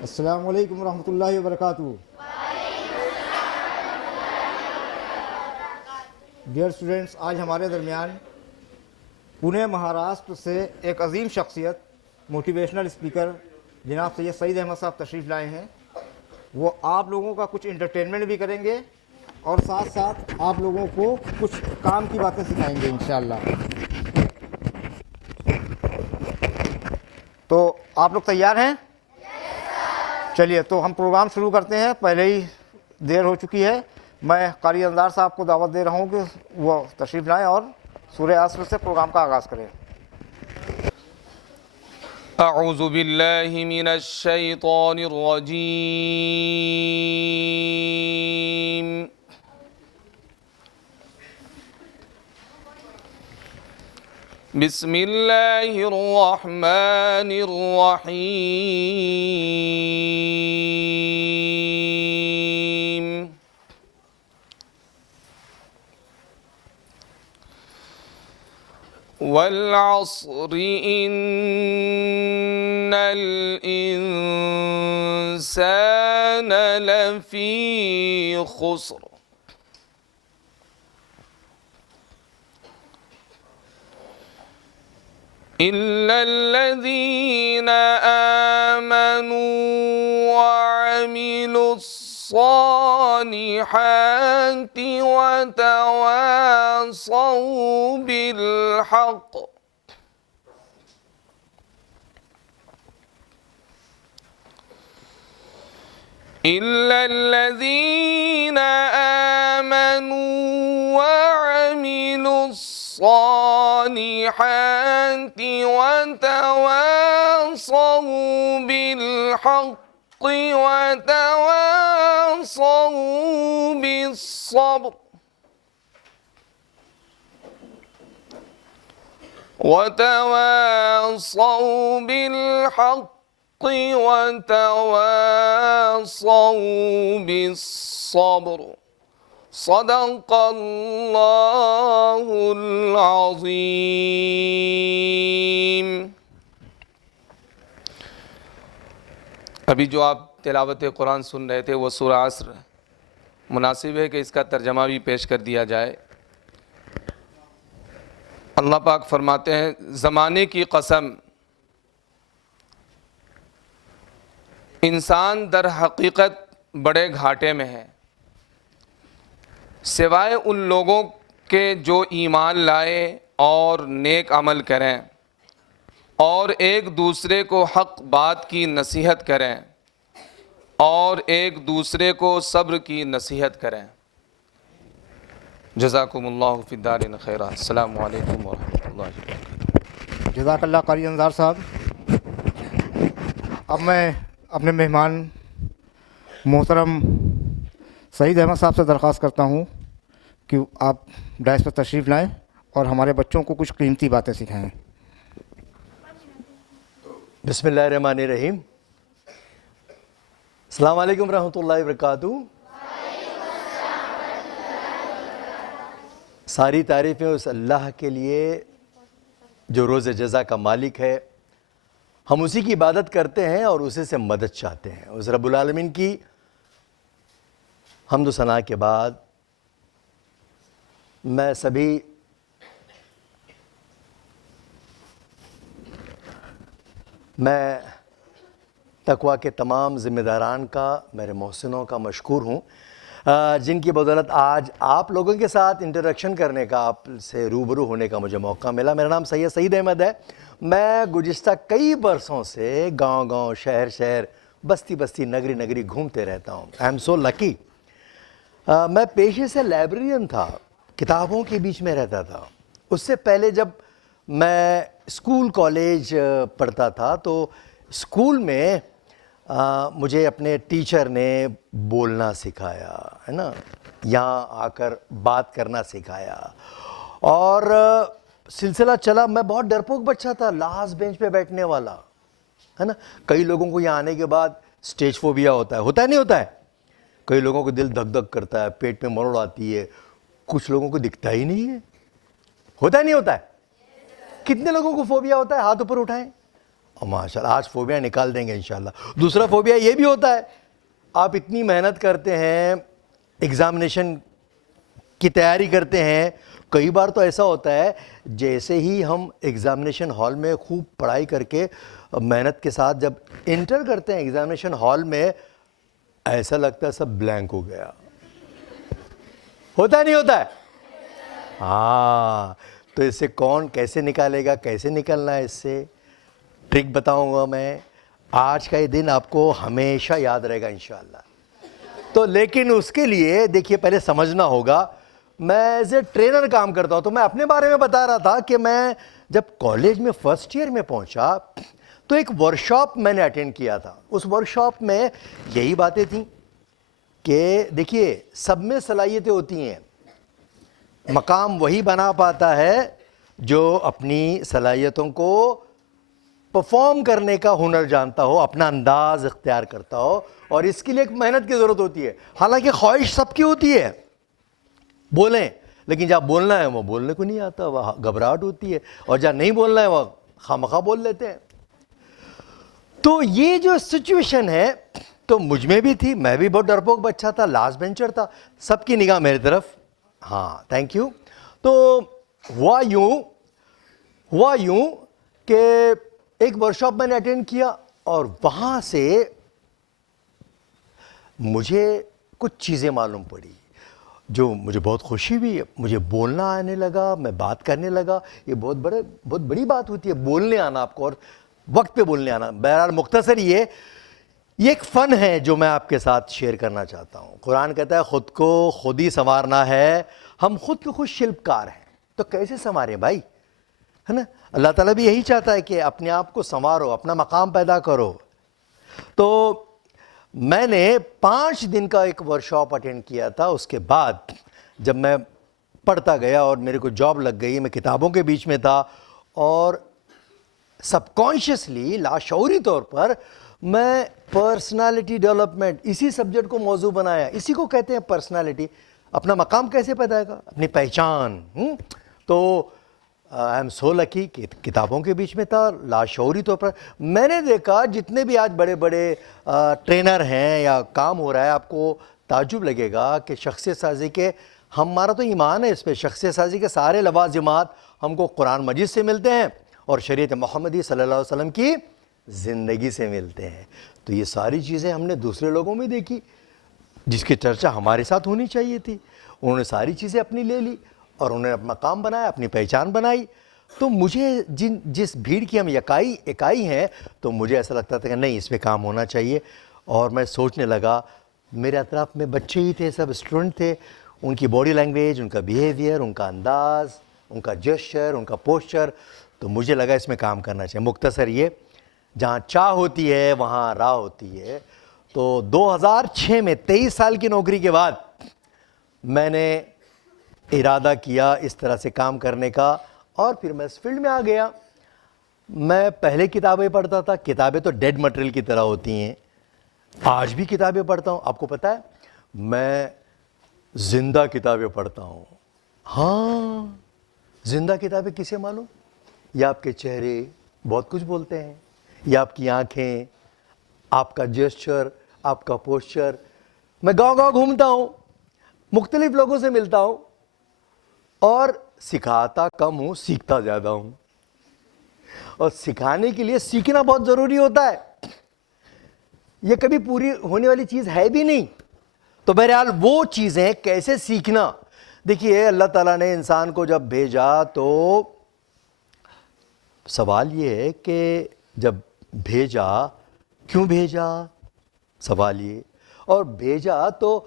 अस्सलामु अलैकुम रहमतुल्लाहि व बरकातुहू। डियर स्टूडेंट्स, आज हमारे दरमियान पुणे महाराष्ट्र से एक अजीम शख्सियत मोटिवेशनल स्पीकर जनाब सैयद सईद अहमद साहब तशरीफ़ लाए हैं। वो आप लोगों का कुछ इंटरटेनमेंट भी करेंगे और साथ साथ आप लोगों को कुछ काम की बातें सिखाएंगे इंशाअल्लाह। तो आप लोग तैयार हैं? चलिए, तो हम प्रोग्राम शुरू करते हैं। पहले ही देर हो चुकी है। मैं कारी अंदार साहब को दावत दे रहा हूँ कि वो तशरीफ़ लाएँ और सूरह असर से प्रोग्राम का आगाज़ करें। अऊज़ु बिल्लाहि मिनश शैतानिर रजीम। बिस्मिल्लाहिर रहमानिर रहीम। वल अस्रि इन्नल इंसान लफी खुस्र इल्लल्लज़ीना आमनू वअमिलुस्सालिहाति वतवासौ बिलहक़ इल्लल्लज़ीना आमनू वअमिलुस्सालिहाति वतवासौ बिलहक़ वतवासौ बिस्सब्र वतवासौ बिलहक़ वतवासौ बिस्सब्र सदक़ल्लाहुल अज़ीम। अभी जो आप तिलावत कुरान सुन रहे थे वो सूरह असर, मुनासिब है कि इसका तर्जमा भी पेश कर दिया जाए। अल्लाह पाक फरमाते हैं, ज़माने की कसम, इंसान दर हकीकत बड़े घाटे में है, सिवाय उन लोगों के जो ईमान लाए और नेक अमल करें और एक दूसरे को हक़ बात की नसीहत करें और एक दूसरे को सब्र की नसीहत करें। जज़ाकुमुल्लाहु फ़िद्दारिन खैरा। अस्सलामु अलैकुम व रहमतुल्लाहि व बरकातुहू। जज़ाकल्लाह कारी अंदार साहब। अब मैं अपने मेहमान मोहतरम सईद अहमद साहब से दरख्वास्त करता हूँ कि आप डायस पर तशरीफ़ लाएँ और हमारे बच्चों को कुछ कीमती बातें सिखाएँ। बिस्मिल्लाहिर्रहमानिर्रहीम। अस्सलाम वालेकुम रहमतुल्लाहि व बरकातुहू। सारी तारीफ़ें उस अल्लाह के लिए जो रोज़ जज़ा का मालिक है। हम उसी की इबादत करते हैं और उसी से मदद चाहते हैं। उस रब्बुल आलमीन की हम्द व सना के बाद मैं तकवा के तमाम ज़िम्मेदारान का, मेरे मोहसिनों का मशकूर हूँ, जिनकी बदौलत आज आप लोगों के साथ इंटरेक्शन करने का, आपसे रूबरू होने का मुझे मौका मिला। मेरा नाम सैयद सईद अहमद है। मैं गुज़िश्ता कई बरसों से गांव-गांव, शहर-शहर, बस्ती-बस्ती, नगरी-नगरी घूमते रहता हूँ। I am so lucky. मैं पेशे से लाइब्रेरियन था, किताबों के बीच में रहता था। उससे पहले जब मैं स्कूल कॉलेज पढ़ता था तो स्कूल में मुझे अपने टीचर ने बोलना सिखाया, है ना, यहाँ आकर बात करना सिखाया और सिलसिला चला। मैं बहुत डरपोक बच्चा था, लास्ट बेंच पे बैठने वाला, है ना। कई लोगों को यहाँ आने के बाद स्टेज फोबिया होता है नहीं होता है? कई लोगों को दिल धक धक करता है, पेट में मरोड़ आती है, कुछ लोगों को दिखता ही नहीं है। होता है नहीं होता है? कितने लोगों को फोबिया होता है? हाथ ऊपर उठाएं। माशाल्लाह, आज फोबिया निकाल देंगे इंशाल्लाह। दूसरा फोबिया ये भी होता है, आप इतनी मेहनत करते हैं, एग्ज़ामिनेशन की तैयारी करते हैं, कई बार तो ऐसा होता है जैसे ही हम एग्ज़ामिनेशन हॉल में खूब पढ़ाई करके मेहनत के साथ जब एंटर करते हैं एग्ज़ामिनेशन हॉल में, ऐसा लगता है सब ब्लैंक हो गया। होता नहीं होता है? हाँ, तो इससे कौन कैसे निकालेगा, कैसे निकलना है इससे, ट्रिक बताऊंगा मैं। आज का ये दिन आपको हमेशा याद रहेगा इंशाअल्लाह। तो लेकिन उसके लिए देखिए पहले समझना होगा, मैं एज ए ट्रेनर काम करता हूँ, तो मैं अपने बारे में बता रहा था कि मैं जब कॉलेज में फर्स्ट ईयर में पहुँचा तो एक वर्कशॉप मैंने अटेंड किया था। उस वर्कशॉप में यही बातें थी कि देखिए सब में सलाहियतें होती हैं, मकाम वही बना पाता है जो अपनी सलाहियतों को परफॉर्म करने का हुनर जानता हो, अपना अंदाज इख्तियार करता हो, और इसके लिए एक मेहनत की ज़रूरत होती है। हालांकि ख्वाहिश सबकी होती है बोलें, लेकिन जहाँ बोलना है वो बोलने को नहीं आता, वह घबराहट होती है, और जहाँ नहीं बोलना है वह खामखा बोल लेते हैं। तो ये जो सिचुएशन है तो मुझ में भी थी, मैं भी बहुत डरपोक बच्चा था, लास्ट बेंचर था, सबकी निगाह मेरी तरफ। हाँ, थैंक यू। तो हुआ यूं कि एक वर्कशॉप मैंने अटेंड किया और वहाँ से मुझे कुछ चीज़ें मालूम पड़ी जो मुझे बहुत खुशी हुई। मुझे बोलना आने लगा, मैं बात करने लगा। ये बहुत बड़ी बात होती है बोलने आना आपको, और वक्त पे बोलने आना। बहरहाल मुख्तसर ये एक फ़न है जो मैं आपके साथ शेयर करना चाहता हूँ। कुरान कहता है ख़ुद को खुद ही संवारना है, हम खुद के खुद शिल्पकार हैं। तो कैसे संवारें भाई, है ना? अल्लाह ताला भी यही चाहता है कि अपने आप को संवारो, अपना मकाम पैदा करो। तो मैंने 5 दिन का एक वर्कशॉप अटेंड किया था। उसके बाद जब मैं पढ़ता गया और मेरे को जॉब लग गई, मैं किताबों के बीच में था और सबकॉन्शियसली लाशऊरी तौर पर मैं पर्सनालिटी डेवलपमेंट इसी सब्जेक्ट को मौजू बनाया। इसी को कहते हैं पर्सनालिटी, अपना मकाम कैसे पैदा करेगा, अपनी पहचान। तो आई एम सो लकी कि किताबों के बीच में था। लाशऊरी तौर पर मैंने देखा जितने भी आज बड़े बड़े ट्रेनर हैं या काम हो रहा है, आपको ताज्जुब लगेगा कि शख्सियत साजी के, हमारा तो ईमान है इस पर, शख्सियत साजी के सारे लवाजिमात हमको कुरान मजीद से मिलते हैं और शरीयत मोहम्मदी सल्लल्लाहु अलैहि वसल्लम की ज़िंदगी से मिलते हैं। तो ये सारी चीज़ें हमने दूसरे लोगों में देखी जिसकी चर्चा हमारे साथ होनी चाहिए थी। उन्होंने सारी चीज़ें अपनी ले ली और उन्होंने अपना काम बनाया, अपनी पहचान बनाई। तो मुझे जिस भीड़ की हम इकाई हैं, तो मुझे ऐसा लगता था कि नहीं, इस पर काम होना चाहिए। और मैं सोचने लगा, मेरे अतराफ़ में बच्चे ही थे, सब स्टूडेंट थे, उनकी बॉडी लैंग्वेज, उनका बिहेवियर, उनका अंदाज़, उनका जेस्चर, उनका पोस्चर, तो मुझे लगा इसमें काम करना चाहिए। मुख्तसर ये, जहाँ चाह होती है वहाँ राह होती है। तो 2006 में 23 साल की नौकरी के बाद मैंने इरादा किया इस तरह से काम करने का, और फिर मैं इस फील्ड में आ गया। मैं पहले किताबें पढ़ता था, किताबें तो डेड मटेरियल की तरह होती हैं। आज भी किताबें पढ़ता हूँ। आपको पता है मैं जिंदा किताबें पढ़ता हूँ। हाँ, जिंदा किताबें किसे मालूम? या आपके चेहरे बहुत कुछ बोलते हैं, या आपकी आंखें, आपका जेस्चर, आपका पोस्चर। मैं गांव-गांव घूमता हूँ, मुख्तलिफ लोगों से मिलता हूँ और सिखाता कम हूँ, सीखता ज़्यादा हूँ। और सिखाने के लिए सीखना बहुत ज़रूरी होता है, ये कभी पूरी होने वाली चीज़ है भी नहीं। तो बहरहाल वो चीज़ें कैसे सीखना, देखिए अल्लाह ताला ने इंसान को जब भेजा तो सवाल ये है कि जब भेजा क्यों भेजा, सवाल ये। और भेजा तो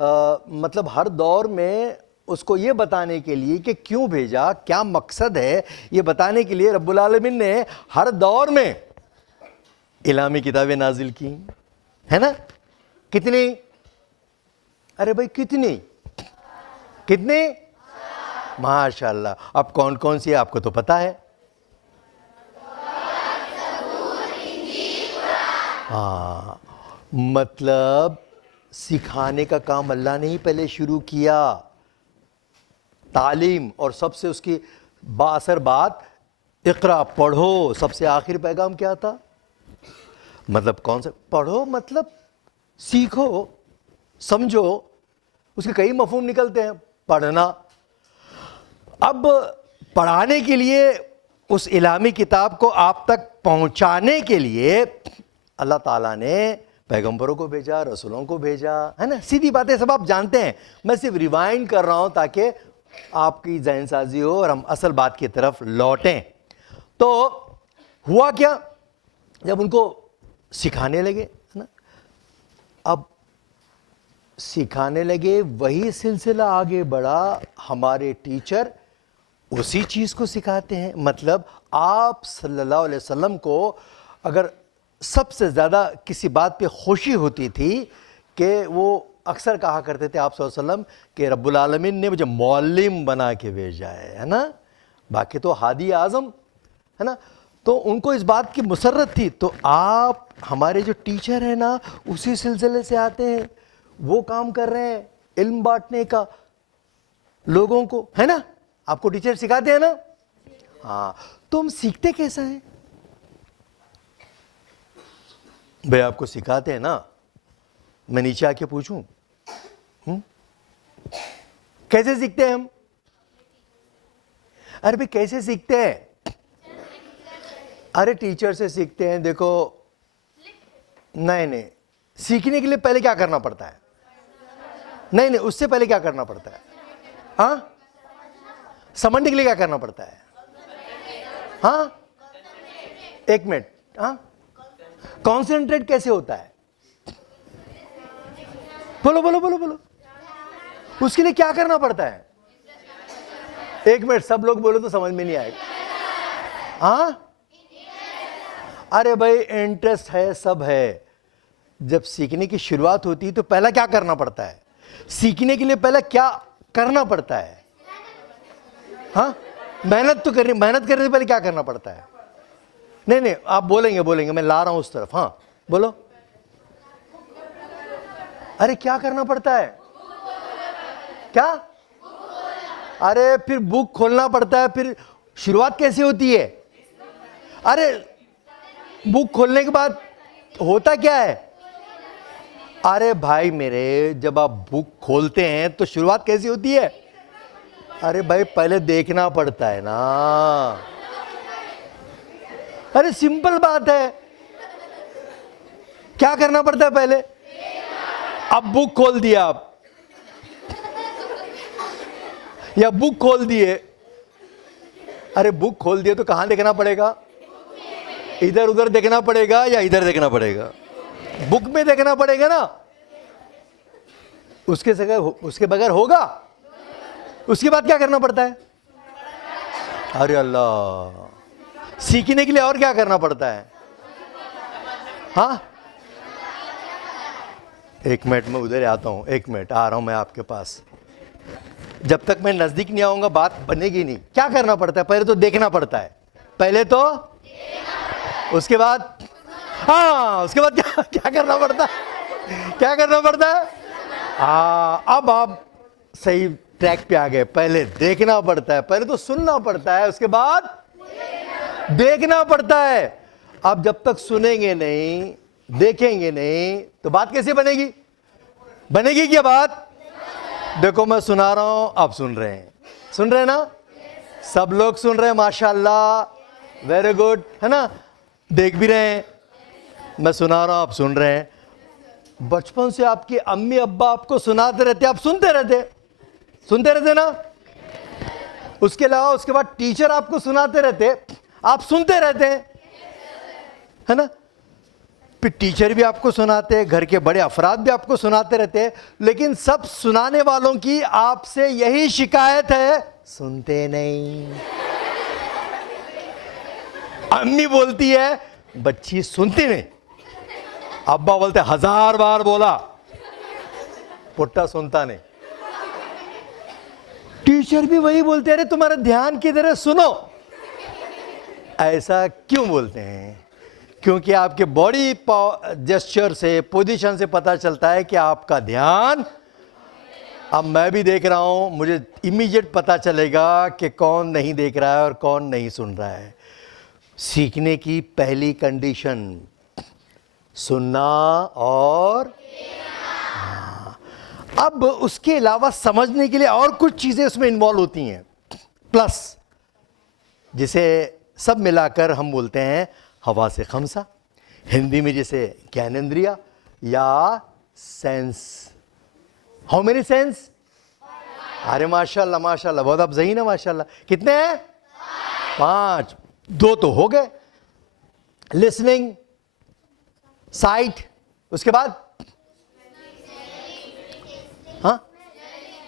मतलब हर दौर में उसको ये बताने के लिए कि क्यों भेजा, क्या मकसद है, ये बताने के लिए रब्बुल आलमीन ने हर दौर में इलामी किताबें नाजिल की, है ना? कितनी? अरे भाई कितनी? माशाल्लाह। अब कौन कौन सी है आपको तो पता है। हाँ, मतलब सिखाने का काम अल्लाह ने ही पहले शुरू किया, तालीम, और सबसे उसकी बाअसर बात इकरा पढ़ो, सबसे आखिर पैगाम क्या था? मतलब कौन सा पढ़ो? मतलब सीखो, समझो, उसके कई मफहूम निकलते हैं। पढ़ना, अब पढ़ाने के लिए, उस इलामी किताब को आप तक पहुंचाने के लिए अल्लाह ताला ने पैगंबरों को भेजा, रसूलों को भेजा, है ना। सीधी बातें सब आप जानते हैं, मैं सिर्फ रिवाइंड कर रहा हूं ताकि आपकी जहनसाजी हो और हम असल बात की तरफ लौटें। तो हुआ क्या, जब उनको सिखाने लगे, है ना, अब सिखाने लगे, वही सिलसिला आगे बढ़ा। हमारे टीचर उसी चीज़ को सिखाते हैं। मतलब आप सल्लल्लाहु अलैहि वसल्लम को अगर सबसे ज़्यादा किसी बात पे खुशी होती थी कि वो अक्सर कहा करते थे आप सल्लल्लाहु अलैहि वसल्लम कि रब्बुल आलमीन ने मुझे मौल्लिम बना के भेजा है ना, बाकी तो हादी आज़म, है ना। तो उनको इस बात की मुसर्रत थी। तो आप हमारे जो टीचर हैं ना, उसी सिलसिले से आते हैं, वो काम कर रहे हैं इल्म बांटने का लोगों को, है ना। आपको टीचर सिखाते हैं ना। हाँ, तो हम सीखते कैसा है भाई? आपको सिखाते हैं ना, मैं नीचे आके पूछूं, कैसे सीखते हैं हम? अरे भाई कैसे सीखते हैं? अरे टीचर से सीखते हैं। देखो, नहीं, सीखने के लिए पहले क्या करना पड़ता है? नहीं, उससे पहले क्या करना पड़ता है? हाँ, समझने के लिए क्या करना पड़ता है? हाँ, एक मिनट, हाँ, कॉन्सेंट्रेट कैसे होता है? बोलो बोलो बोलो बोलो, उसके लिए क्या करना पड़ता है? एक मिनट, सब लोग बोलो तो समझ में नहीं आएगा। हाँ, अरे भाई इंटरेस्ट है, सब है। जब सीखने की शुरुआत होती है तो पहला क्या करना पड़ता है? सीखने के लिए पहला क्या करना पड़ता है? हाँ, मेहनत तो करनी, मेहनत करने से पहले क्या करना पड़ता है? नहीं, आप बोलेंगे, मैं ला रहा हूं उस तरफ। हाँ बोलो। अरे क्या करना पड़ता है? क्या? अरे फिर बुक खोलना पड़ता है। फिर शुरुआत कैसे होती है? अरे बुक खोलने के बाद होता क्या है? अरे भाई मेरे, जब आप बुक खोलते हैं तो शुरुआत कैसी होती है? अरे भाई पहले देखना पड़ता है ना। अरे सिंपल बात है, क्या करना पड़ता है पहले? अब बुक खोल दिया आप, या बुक खोल दिए। अरे बुक खोल दिए तो कहां देखना पड़ेगा? इधर उधर देखना पड़ेगा या इधर देखना पड़ेगा? बुक में देखना पड़ेगा ना। उसके बगैर होगा? उसके बाद क्या करना पड़ता है? अरे अल्लाह, सीखने के लिए और क्या करना पड़ता है? हाँ, एक मिनट में उधर आता हूं, एक मिनट आ रहा हूं मैं आपके पास। जब तक मैं नजदीक नहीं आऊंगा बात बनेगी नहीं। क्या करना पड़ता है? पहले तो देखना पड़ता है। पहले तो, उसके बाद, हाँ, उसके बाद क्या क्या करना पड़ता है? क्या करना पड़ता है? हाँ, अब आप सही ट्रैक पे आ गए। पहले देखना पड़ता है, पहले तो सुनना पड़ता है, उसके बाद देखना पड़ता है। अब जब तक सुनेंगे नहीं, देखेंगे नहीं, तो बात कैसे बनेगी? बनेगी क्या बात? देखो मैं सुना रहा हूं, आप सुन रहे हैं, सुन रहे हैं ना? सब लोग सुन रहे हैं, माशाल्लाह, वेरी गुड, है ना। देख भी रहे हैं, मैं सुना रहा हूं, आप सुन रहे हैं। बचपन से आपके अम्मी अब्बा आपको सुनाते रहते, आप सुनते रहते ना। उसके अलावा उसके बाद टीचर आपको सुनाते रहते, आप सुनते रहते हैं, है ना। फिर टीचर भी आपको सुनाते हैं, घर के बड़े अफराद भी आपको सुनाते रहते हैं, लेकिन सब सुनाने वालों की आपसे यही शिकायत है, सुनते नहीं। अम्मी बोलती है बच्ची सुनती नहीं, अब्बा बोलते 1000 बार बोला, पुट्टा सुनता नहीं। टीचर भी वही बोलते हैं, अरे तुम्हारा ध्यान किधर है, सुनो। ऐसा क्यों बोलते हैं? क्योंकि आपके बॉडी जेस्चर से, पोजीशन से पता चलता है कि आपका ध्यान, अब मैं भी देख रहा हूं, मुझे इमीडिएट पता चलेगा कि कौन नहीं देख रहा है और कौन नहीं सुन रहा है। सीखने की पहली कंडीशन सुनना और अब उसके अलावा समझने के लिए और कुछ चीजें उसमें इन्वॉल्व होती हैं, प्लस जिसे सब मिलाकर हम बोलते हैं हवा से खमसा, हिंदी में जिसे ज्ञानेंद्रिया या सेंस। How many sense? अरे माशाल्लाह माशाल्लाह, बहुत आप सही ना माशाल्लाह। कितने हैं? 5। 2 तो हो गए, लिसनिंग, साइट, उसके बाद हाँ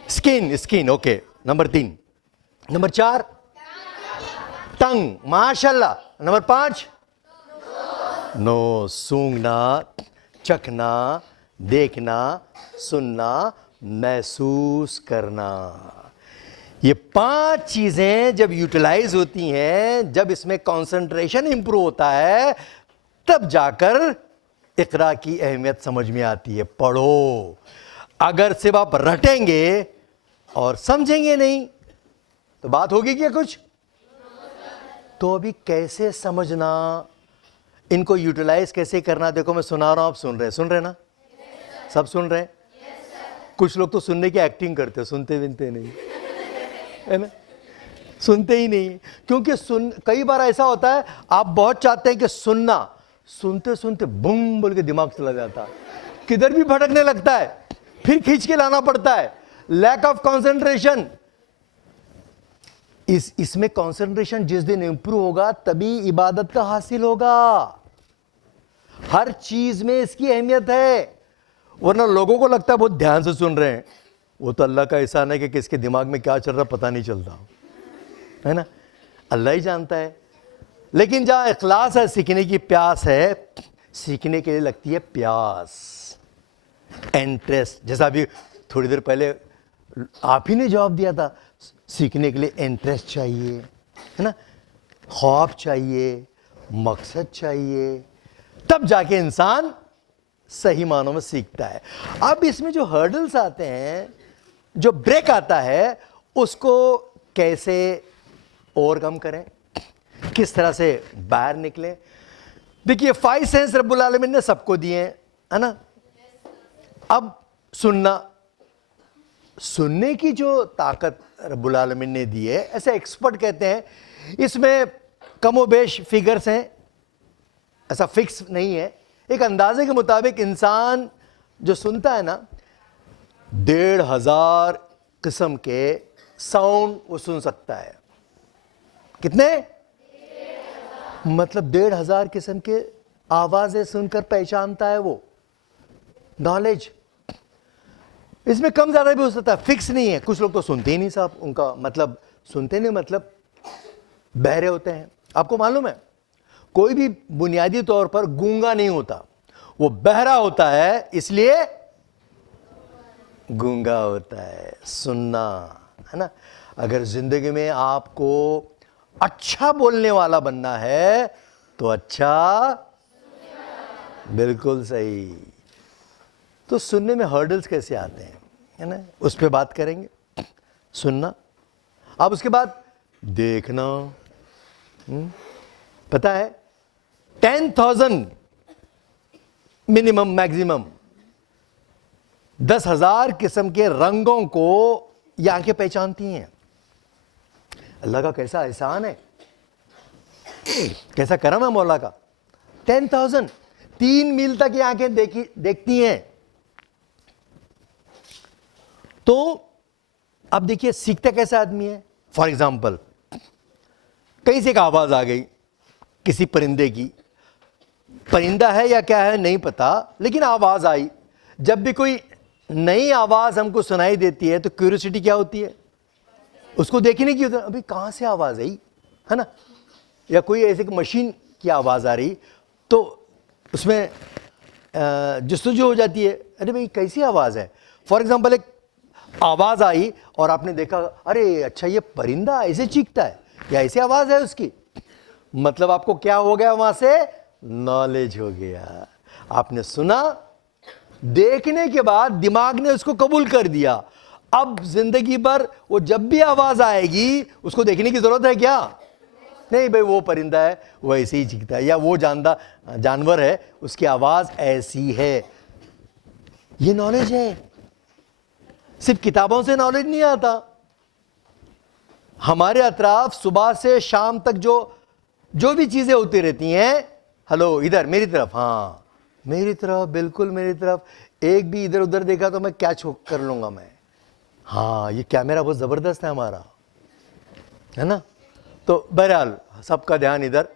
स्किन, ओके, नंबर 3। नंबर 4 टंग, माशाल्लाह। नंबर 5 नो, सूंघना, चखना, देखना, सुनना, महसूस करना। ये 5 चीजें जब यूटिलाइज होती हैं, जब इसमें कंसंट्रेशन इंप्रूव होता है, तब जाकर इकरा की अहमियत समझ में आती है। पढ़ो, अगर सिर्फ आप रटेंगे और समझेंगे नहीं तो बात होगी क्या कुछ? तो अभी कैसे समझना, इनको यूटिलाइज कैसे करना? देखो मैं सुना रहा हूं, आप सुन रहे ना? सब सुन रहे हैं? कुछ लोग तो सुनने की एक्टिंग करते हैं, सुनते विनते नहीं, है ना? सुनते ही नहीं, क्योंकि कई बार ऐसा होता है, आप बहुत चाहते हैं कि सुनना, सुनते सुनते बूम बोल के दिमाग चला जाता है, किधर भी भटकने लगता है, फिर खींच के लाना पड़ता है। Lack of concentration. इसमें कंसंट्रेशन जिस दिन इंप्रूव होगा तभी इबादत का हासिल होगा। हर चीज में इसकी अहमियत है, वरना लोगों को लगता है बहुत ध्यान से सुन रहे हैं, वो तो अल्लाह का एहसान है कि किसके दिमाग में क्या चल रहा पता नहीं चलता, है ना? अल्लाह ही जानता है। लेकिन जहां इखलास है, सीखने की प्यास है, सीखने के लिए लगती है प्यास, इंटरेस्ट। जैसा अभी थोड़ी देर पहले आप ही ने जवाब दिया था, सीखने के लिए इंटरेस्ट चाहिए, है ना? ख्वाब चाहिए, मकसद चाहिए, तब जाके इंसान सही मानों में सीखता है। अब इसमें जो हर्डल्स आते हैं, जो ब्रेक आता है, उसको कैसे ओवरकम करें, किस तरह से बाहर निकलें? देखिए 5 सेंस रब्बुल आलमीन ने सबको दिए हैं, है ना? अब सुनने की जो ताकत रब्बुल आलमीन ने दी है, ऐसे एक्सपर्ट कहते हैं, इसमें कमोबेश फिगर्स हैं, ऐसा फिक्स नहीं है। एक अंदाजे के मुताबिक इंसान जो सुनता है ना, 1,500 किस्म के साउंड वो सुन सकता है। कितने? मतलब 1,500 किस्म के आवाजें सुनकर पहचानता है वो। नॉलेज इसमें कम ज्यादा भी हो सकता है, फिक्स नहीं है। कुछ लोग तो सुनते ही नहीं साहब, उनका मतलब सुनते नहीं मतलब बहरे होते हैं। आपको मालूम है, कोई भी बुनियादी तौर पर गूंगा नहीं होता, वो बहरा होता है, इसलिए गूंगा होता है। सुनना, है ना? अगर जिंदगी में आपको अच्छा बोलने वाला बनना है तो अच्छा, बिल्कुल सही। तो सुनने में हर्डल्स कैसे आते हैं, है ना? उस पर बात करेंगे। सुनना, अब उसके बाद देखना। पता है 10,000 मिनिमम मैक्सिमम 10,000 किस्म के रंगों को ये आंखें पहचानती हैं। अल्लाह का कैसा एहसान है, कैसा करम है मौला का। 10,000, 3 मील तक ये आंखें देखती हैं। तो अब देखिए सीखता कैसा आदमी है। फॉर एग्जाम्पल, कहीं से एक आवाज आ गई किसी परिंदे की, परिंदा है या क्या है नहीं पता, लेकिन आवाज आई। जब भी कोई नई आवाज हमको सुनाई देती है तो क्यूरियोसिटी क्या होती है, उसको देखने की होती है, अभी कहां से आवाज आई, है ना? या कोई ऐसे मशीन की आवाज आ रही तो उसमें जस्तुजू हो जाती है, अरे भाई कैसी आवाज है। फॉर एग्जाम्पल, एक आवाज आई और आपने देखा, अरे अच्छा ये परिंदा ऐसे चीखता है या ऐसी आवाज है उसकी, मतलब आपको क्या हो गया, वहां से नॉलेज हो गया। आपने सुना, देखने के बाद दिमाग ने उसको कबूल कर दिया। अब जिंदगी भर वो जब भी आवाज आएगी उसको देखने की जरूरत है क्या? नहीं भाई वो परिंदा है वो ऐसे ही चीखता है, या वो जानवर है उसकी आवाज ऐसी है। ये नॉलेज है, सिर्फ किताबों से नॉलेज नहीं आता। हमारे अतराफ सुबह से शाम तक जो भी चीजें होती रहती हैं, हेलो इधर मेरी तरफ, हाँ मेरी तरफ, बिल्कुल मेरी तरफ, एक भी इधर उधर देखा तो मैं कैच कर लूंगा मैं। हाँ ये कैमरा बहुत जबरदस्त है हमारा, है ना। तो बहरहाल सबका ध्यान इधर।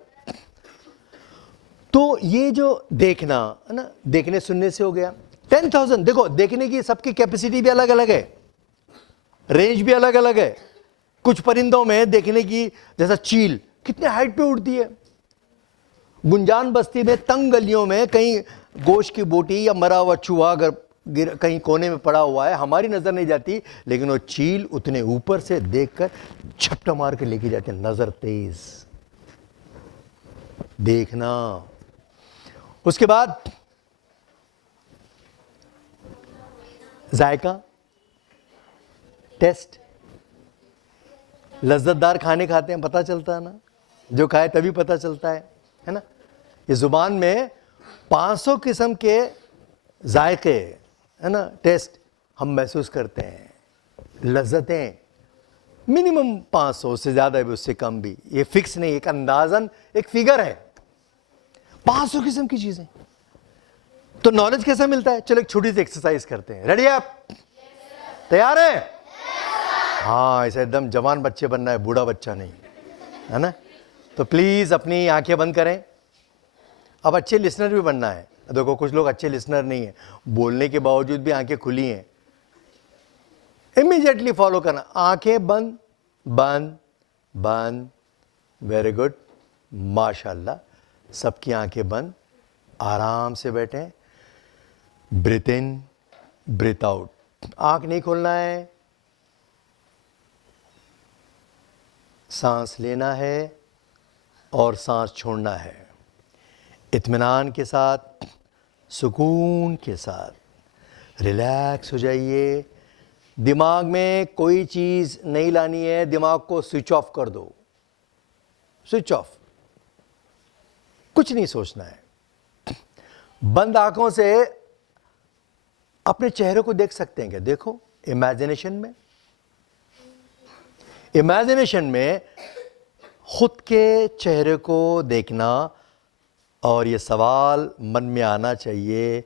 तो ये जो देखना है ना, देखने सुनने से हो गया। 10,000 देखो, देखने की सबकी कैपेसिटी भी अलग अलग है, रेंज भी अलग अलग है। कुछ परिंदों में देखने की, जैसा चील कितने हाइट पे उड़ती है। गुंजान बस्ती में तंग गलियों में कहीं गोश्त की बोटी या मरा हुआ चूहा अगर कहीं कोने में पड़ा हुआ है, हमारी नजर नहीं जाती, लेकिन वो चील उतने ऊपर से देखकर झपटा मार के लेके जाते हैं। नजर तेज, देखना। उसके बाद जायका, टेस्ट। लज्जतदार खाने खाते हैं, पता चलता है ना, जो खाए तभी पता चलता है ना। ये जुबान में 500 किस्म के जायके, है ना, टेस्ट हम महसूस करते हैं। लज्जतें मिनिमम 500, उससे ज़्यादा भी उससे कम भी, ये फिक्स नहीं, एक अंदाजन एक फिगर है। 500 किस्म की चीज़ें। तो नॉलेज कैसा मिलता है? चलो एक छोटी सी एक्सरसाइज करते हैं। रेडी आप? तैयार है? हाँ, ऐसा एकदम जवान बच्चे बनना है, बूढ़ा बच्चा नहीं, है ना। तो प्लीज़ अपनी आंखें बंद करें। अब अच्छे लिसनर भी बनना है। देखो कुछ लोग अच्छे लिसनर नहीं है, बोलने के बावजूद भी आंखें खुली हैं। इमीडिएटली फॉलो करना, आंखें बंद बंद बंद। वेरी गुड, माशाल्लाह। सबकी आंखें बंद, आराम से बैठें। ब्रीथ इन, ब्रीथ आउट। आंख नहीं खोलना है, सांस लेना है और सांस छोड़ना है। इत्मीनान के साथ, सुकून के साथ रिलैक्स हो जाइए। दिमाग में कोई चीज़ नहीं लानी है, दिमाग को स्विच ऑफ कर दो। स्विच ऑफ, कुछ नहीं सोचना है। बंद आंखों से अपने चेहरे को देख सकते हैं क्या? देखो इमेजिनेशन में, इमेजिनेशन में खुद के चेहरे को देखना, और ये सवाल मन में आना चाहिए,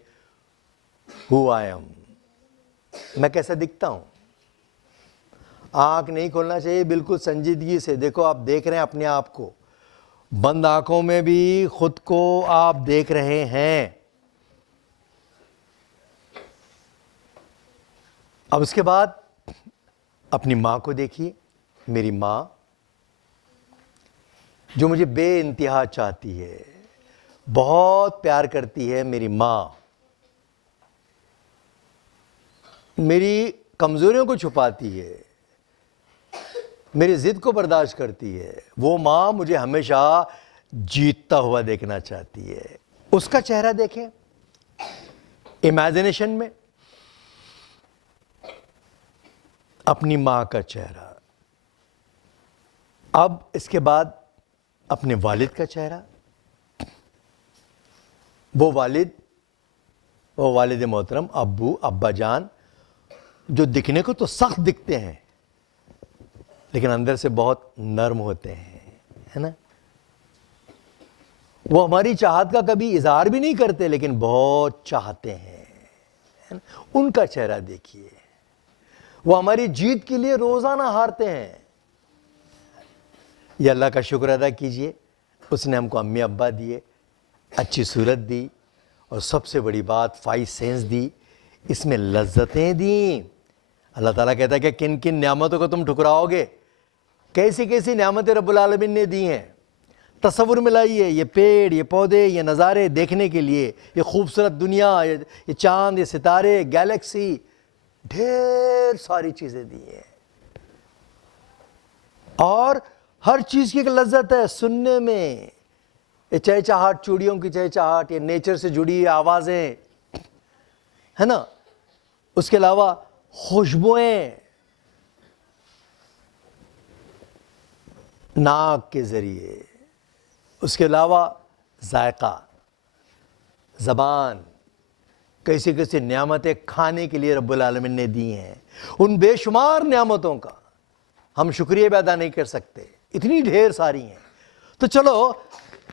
हु आई एम, मैं कैसा दिखता हूं। आंख नहीं खोलना चाहिए, बिल्कुल संजीदगी से देखो। आप देख रहे हैं अपने आप को, बंद आंखों में भी खुद को आप देख रहे हैं। अब उसके बाद अपनी मां को देखिए। मेरी मां जो मुझे बेइंतहा चाहती है, बहुत प्यार करती है। मेरी मां मेरी कमजोरियों को छुपाती है, मेरी जिद को बर्दाश्त करती है। वो मां मुझे हमेशा जीतता हुआ देखना चाहती है। उसका चेहरा देखें इमेजिनेशन में, अपनी मां का चेहरा। अब इसके बाद अपने वालिद का चेहरा। वो वालिद मोहतरम, अब्बू अब्बा जान, जो दिखने को तो सख्त दिखते हैं लेकिन अंदर से बहुत नर्म होते हैं, है ना। वो हमारी चाहत का कभी इजहार भी नहीं करते लेकिन बहुत चाहते हैं, है ना? उनका चेहरा देखिए। वो हमारी जीत के लिए रोजाना हारते हैं। ये अल्लाह का शुक्र अदा कीजिए, उसने हमको अम्मी अब्बा दिए, अच्छी सूरत दी, और सबसे बड़ी बात 5 सेंस दी, इसमें लज्जतें दी। अल्लाह ताला कहता है कि किन किन नियामतों को तुम ठुकराओगे, कैसी कैसी नियामतें रब्बुल आलमीन ने दी हैं। तसव्वुर में लाइए, ये पेड़, ये पौधे, ये नज़ारे देखने के लिए, ये खूबसूरत दुनिया, ये चांद, ये सितारे, गैलेक्सी, ढेर सारी चीज़ें दी हैं। और हर चीज़ की एक लज्जत है सुनने में। ये चहचहाट, चूड़ियों की चहचहाट, ये नेचर से जुड़ी हुई आवाज़ें, है ना। उसके अलावा खुशबुएं, नाक के ज़रिए, उसके अलावा जायका, ज़बान, कैसे कैसे नेमतें खाने के लिए रब्बुल आलमीन ने दी हैं। उन बेशुमार नेमतों का हम शुक्रिया भी अदा नहीं कर सकते, इतनी ढेर सारी हैं। तो चलो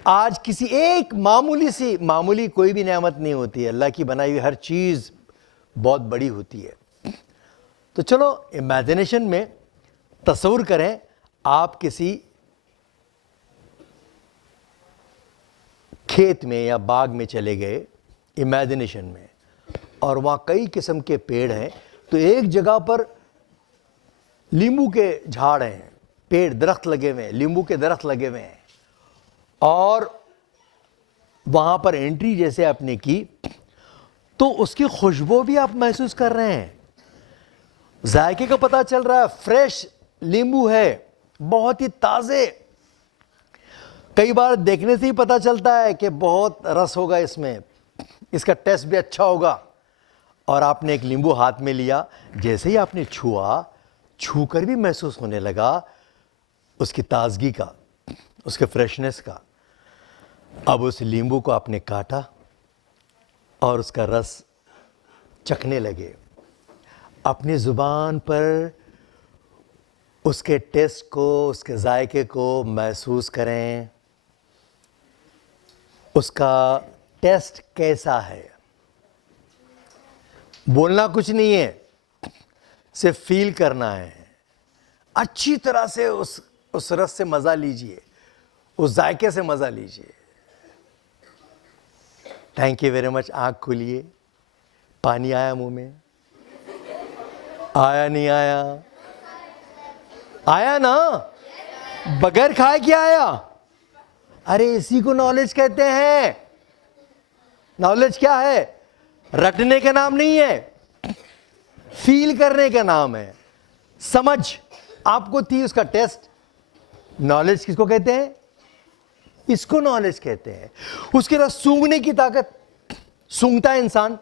आज किसी एक मामूली कोई भी नेमत नहीं होती है, अल्लाह की बनाई हुई हर चीज़ बहुत बड़ी होती है। तो चलो इमेजिनेशन में तस्वुर करें, आप किसी खेत में या बाग में चले गए इमेजिनेशन में, और वहाँ कई किस्म के पेड़ हैं। तो एक जगह पर नींबू के झाड़ हैं, पेड़ दरख्त लगे हुए हैं, नींबू के दरख्त लगे हुए हैं, और वहाँ पर एंट्री जैसे आपने की तो उसकी खुशबू भी आप महसूस कर रहे हैं, जायके का पता चल रहा है, फ्रेश नींबू है, बहुत ही ताज़े। कई बार देखने से ही पता चलता है कि बहुत रस होगा इसमें, इसका टेस्ट भी अच्छा होगा। और आपने एक नींबू हाथ में लिया, जैसे ही आपने छूकर भी महसूस होने लगा उसकी ताजगी का, उसके फ्रेशनेस का। अब उस नींबू को आपने काटा और उसका रस चखने लगे, अपनी ज़ुबान पर उसके टेस्ट को, उसके जायके को महसूस करें। उसका टेस्ट कैसा है, बोलना कुछ नहीं है, सिर्फ फील करना है। अच्छी तरह से उस रस से मज़ा लीजिए, उस जायके से मज़ा लीजिए। Thank you very much. आँख खोलिए, पानी आया मुंह में? आया नहीं आया? आया ना? बगैर खाए क्या आया? अरे इसी को नॉलेज कहते हैं। नॉलेज क्या है? रटने का नाम नहीं है, फील करने का नाम है। समझ आपको थी, उसका टेस्ट। नॉलेज किसको कहते हैं? इसको नॉलेज कहते हैं। उसके बाद सूंघने की ताकत, सूंघता है इंसान,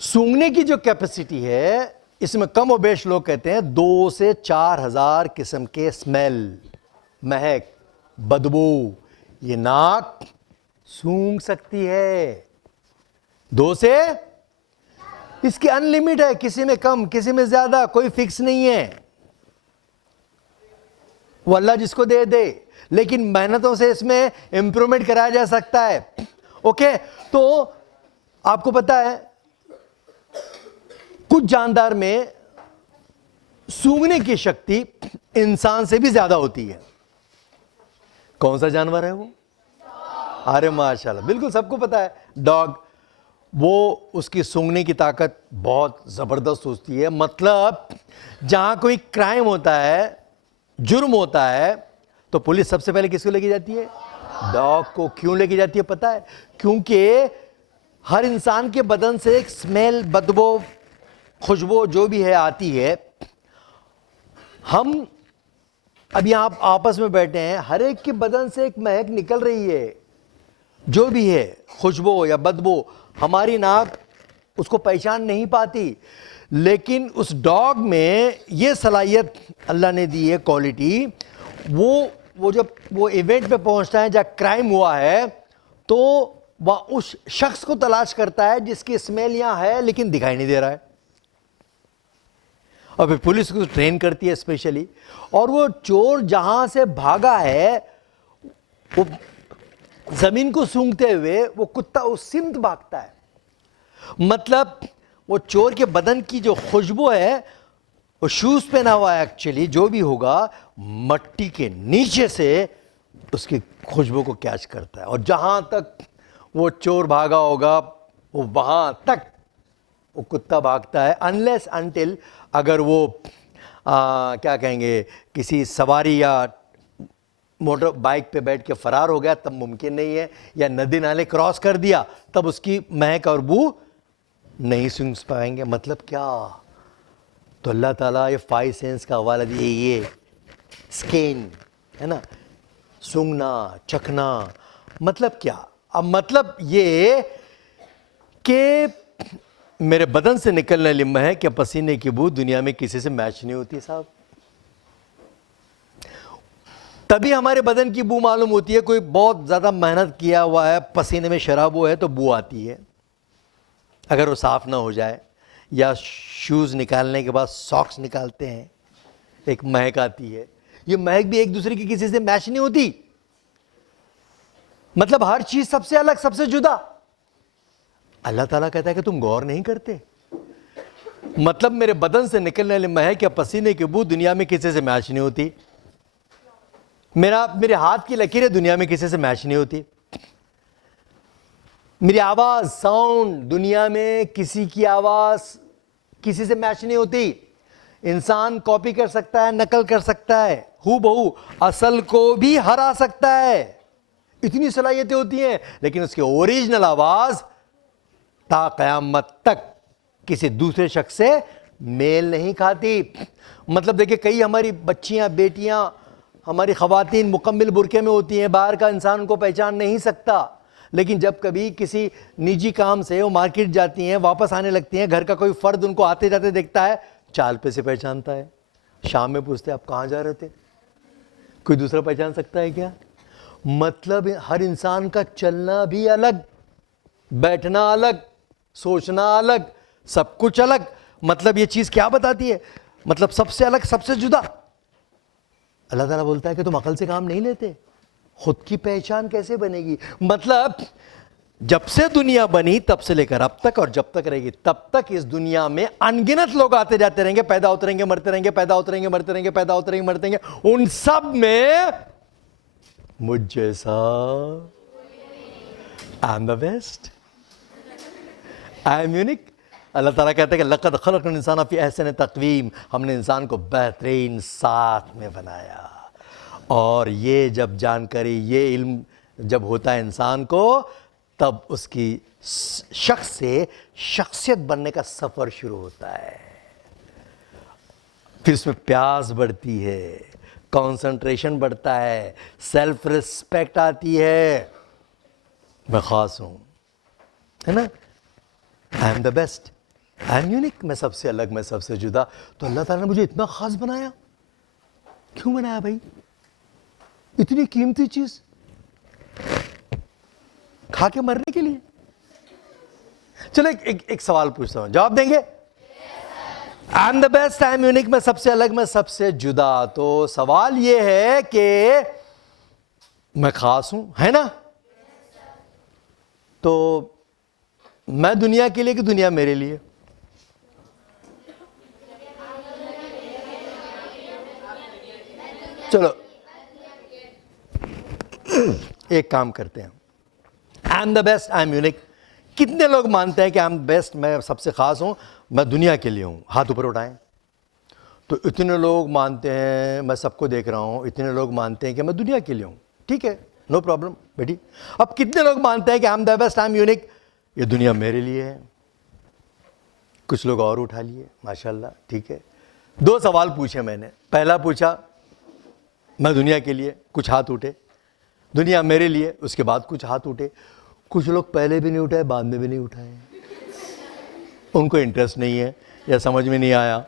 सूंघने की जो कैपेसिटी है, इसमें कम और बेश लोग कहते हैं 2 से 4 हज़ार किस्म के स्मेल, महक, बदबू ये नाक सूंघ सकती है। 2 से, इसकी अनलिमिट है, किसी में कम किसी में ज्यादा, कोई फिक्स नहीं है। वो अल्लाह जिसको दे दे, लेकिन मेहनतों से इसमें इंप्रूवमेंट कराया जा सकता है। ओके, तो आपको पता है कुछ जानदार में सूंघने की शक्ति इंसान से भी ज्यादा होती है। कौन सा जानवर है वो? अरे माशाल्लाह, बिल्कुल सबको पता है, डॉग। वो उसकी सूंघने की ताकत बहुत ज़बरदस्त होती है। मतलब जहाँ कोई क्राइम होता है, जुर्म होता है, तो पुलिस सबसे पहले किसको लेके जाती है? डॉग को। क्यों लेके जाती है पता है? क्योंकि हर इंसान के बदन से एक स्मेल, बदबू, खुशबू जो भी है आती है। हम अब यहाँ आपस में बैठे हैं, हर एक के बदन से एक महक निकल रही है, जो भी है खुशबू या बदबू, हमारी नाक उसको पहचान नहीं पाती। लेकिन उस डॉग में ये सलाहियत अल्लाह ने दी है, क्वालिटी। वो जब वो इवेंट पे पहुंचता है जहाँ क्राइम हुआ है, तो वह उस शख्स को तलाश करता है जिसकी स्मेल यहाँ है लेकिन दिखाई नहीं दे रहा है, और फिर पुलिस को ट्रेन करती है स्पेशली। और वो चोर जहां से भागा है, वो जमीन को सूंघते हुए वो कुत्ता उस सिमत भागता है। मतलब वो चोर के बदन की जो खुशबू है, वो शूज पहना हुआ है एक्चुअली, जो भी होगा मट्टी के नीचे से उसकी खुशबू को कैच करता है, और जहां तक वो चोर भागा होगा वो वहां तक वो कुत्ता भागता है। अनलेस अनटिल अगर वो क्या कहेंगे, किसी सवारी या मोटर बाइक पे बैठ के फरार हो गया, तब मुमकिन नहीं है, या नदी नाले क्रॉस कर दिया, तब उसकी महक और बू नहीं सूंघ पाएंगे। मतलब क्या? तो अल्लाह ताला ये 5 सेंस का हवाला दिए, ये स्किन है ना, सूंघना, चखना। मतलब क्या? अब मतलब ये कि मेरे बदन से निकलने वाली महक या पसीने की बू दुनिया में किसी से मैच नहीं होती साहब। तभी हमारे बदन की बू मालूम होती है। कोई बहुत ज़्यादा मेहनत किया हुआ है, पसीने में शराब है तो बू आती है। अगर वो साफ़ ना हो जाए, या शूज़ निकालने के बाद सॉक्स निकालते हैं, एक महक आती है। ये महक भी एक दूसरे की किसी से मैच नहीं होती। मतलब हर चीज़ सबसे अलग, सबसे जुदा। अल्लाह ताला कहता है कि तुम गौर नहीं करते। मतलब मेरे बदन से निकलने वाली महक या पसीने की बू दुनिया में किसी से मैच नहीं होती। मेरे हाथ की लकीरें दुनिया में किसी से मैच नहीं होती। मेरी आवाज, साउंड, दुनिया में किसी की आवाज किसी से मैच नहीं होती। इंसान कॉपी कर सकता है, नकल कर सकता है, हूबहू असल को भी हरा सकता है, इतनी सलाहियतें होती हैं, लेकिन उसकी ओरिजिनल आवाज ता कयामत तक किसी दूसरे शख्स से मेल नहीं खाती। मतलब देखिए, कई हमारी बच्चियां, बेटियां, हमारी ख़वातीन मुकम्मिल बुरके में होती हैं, बाहर का इंसान उनको पहचान नहीं सकता, लेकिन जब कभी किसी निजी काम से वो मार्केट जाती हैं, वापस आने लगती हैं, घर का कोई फ़र्द उनको आते जाते देखता है, चाल पे से पहचानता है। शाम में पूछते आप कहाँ जा रहे थे, कोई दूसरा पहचान सकता है क्या? मतलब हर इंसान का चलना भी अलग, बैठना अलग, सोचना अलग, सब कुछ अलग। मतलब ये चीज़ क्या बताती है? मतलब सबसे अलग, सबसे जुदा। अल्लाह ताला बोलता है कि तुम अकल से काम नहीं लेते, खुद की पहचान कैसे बनेगी? मतलब जब से दुनिया बनी तब से लेकर अब तक, और जब तक रहेगी तब तक इस दुनिया में अनगिनत लोग आते जाते रहेंगे, पैदा होते रहेंगे, मरते रहेंगे, पैदा होते रहेंगे, मरते रहेंगे, पैदा होते रहेंगे, मरते रहेंगे। उन सब में मुझ जैसा I am the best, I am unique. अल्लाह ताला कहते हैं कि लक़द ख़लक़ना इंसान फ़ी अहसन तक़वीम, हमने इंसान को बेहतरीन साख में बनाया। और ये जब जानकारी, ये इल्म जब होता है इंसान को, तब उसकी शख्स से शख्सियत बनने का सफ़र शुरू होता है। फिर उसमें प्यास बढ़ती है, कंसंट्रेशन बढ़ता है, सेल्फ रिस्पेक्ट आती है। मैं ख़ास हूँ, है ना, आई am the best, I am unique, मैं सबसे अलग, मैं सबसे जुदा। तो अल्लाह ताला ने मुझे इतना ख़ास बनाया। क्यों बनाया भाई? इतनी कीमती चीज़ खा के मरने के लिए? चलो एक सवाल पूछता हूं, जवाब देंगे? आई am the best, I am unique, मैं सबसे अलग, मैं सबसे जुदा। तो सवाल ये है कि मैं खास हूं, है ना? तो मैं दुनिया के लिए कि दुनिया मेरे लिए? चलो एक काम करते हैं, आई am the best, I am unique. कितने लोग मानते हैं कि आई एम बेस्ट, मैं सबसे ख़ास हूँ, मैं दुनिया के लिए हूँ? हाथ ऊपर उठाएं। तो इतने लोग मानते हैं, मैं सबको देख रहा हूँ, इतने लोग मानते हैं कि मैं दुनिया के लिए हूँ। ठीक है, नो प्रॉब्लम बेटी। अब कितने लोग मानते हैं कि आई am the best, I am unique, ये दुनिया मेरे लिए है? कुछ लोग और उठा लिए, माशाल्लाह, ठीक है। दो सवाल पूछे मैंने। पहला पूछा मैं दुनिया के लिए, कुछ हाथ उठे। दुनिया मेरे लिए, उसके बाद कुछ हाथ उठे। कुछ लोग पहले भी नहीं उठाए, बाद में भी नहीं उठाए, उनको इंटरेस्ट नहीं है या समझ में नहीं आया,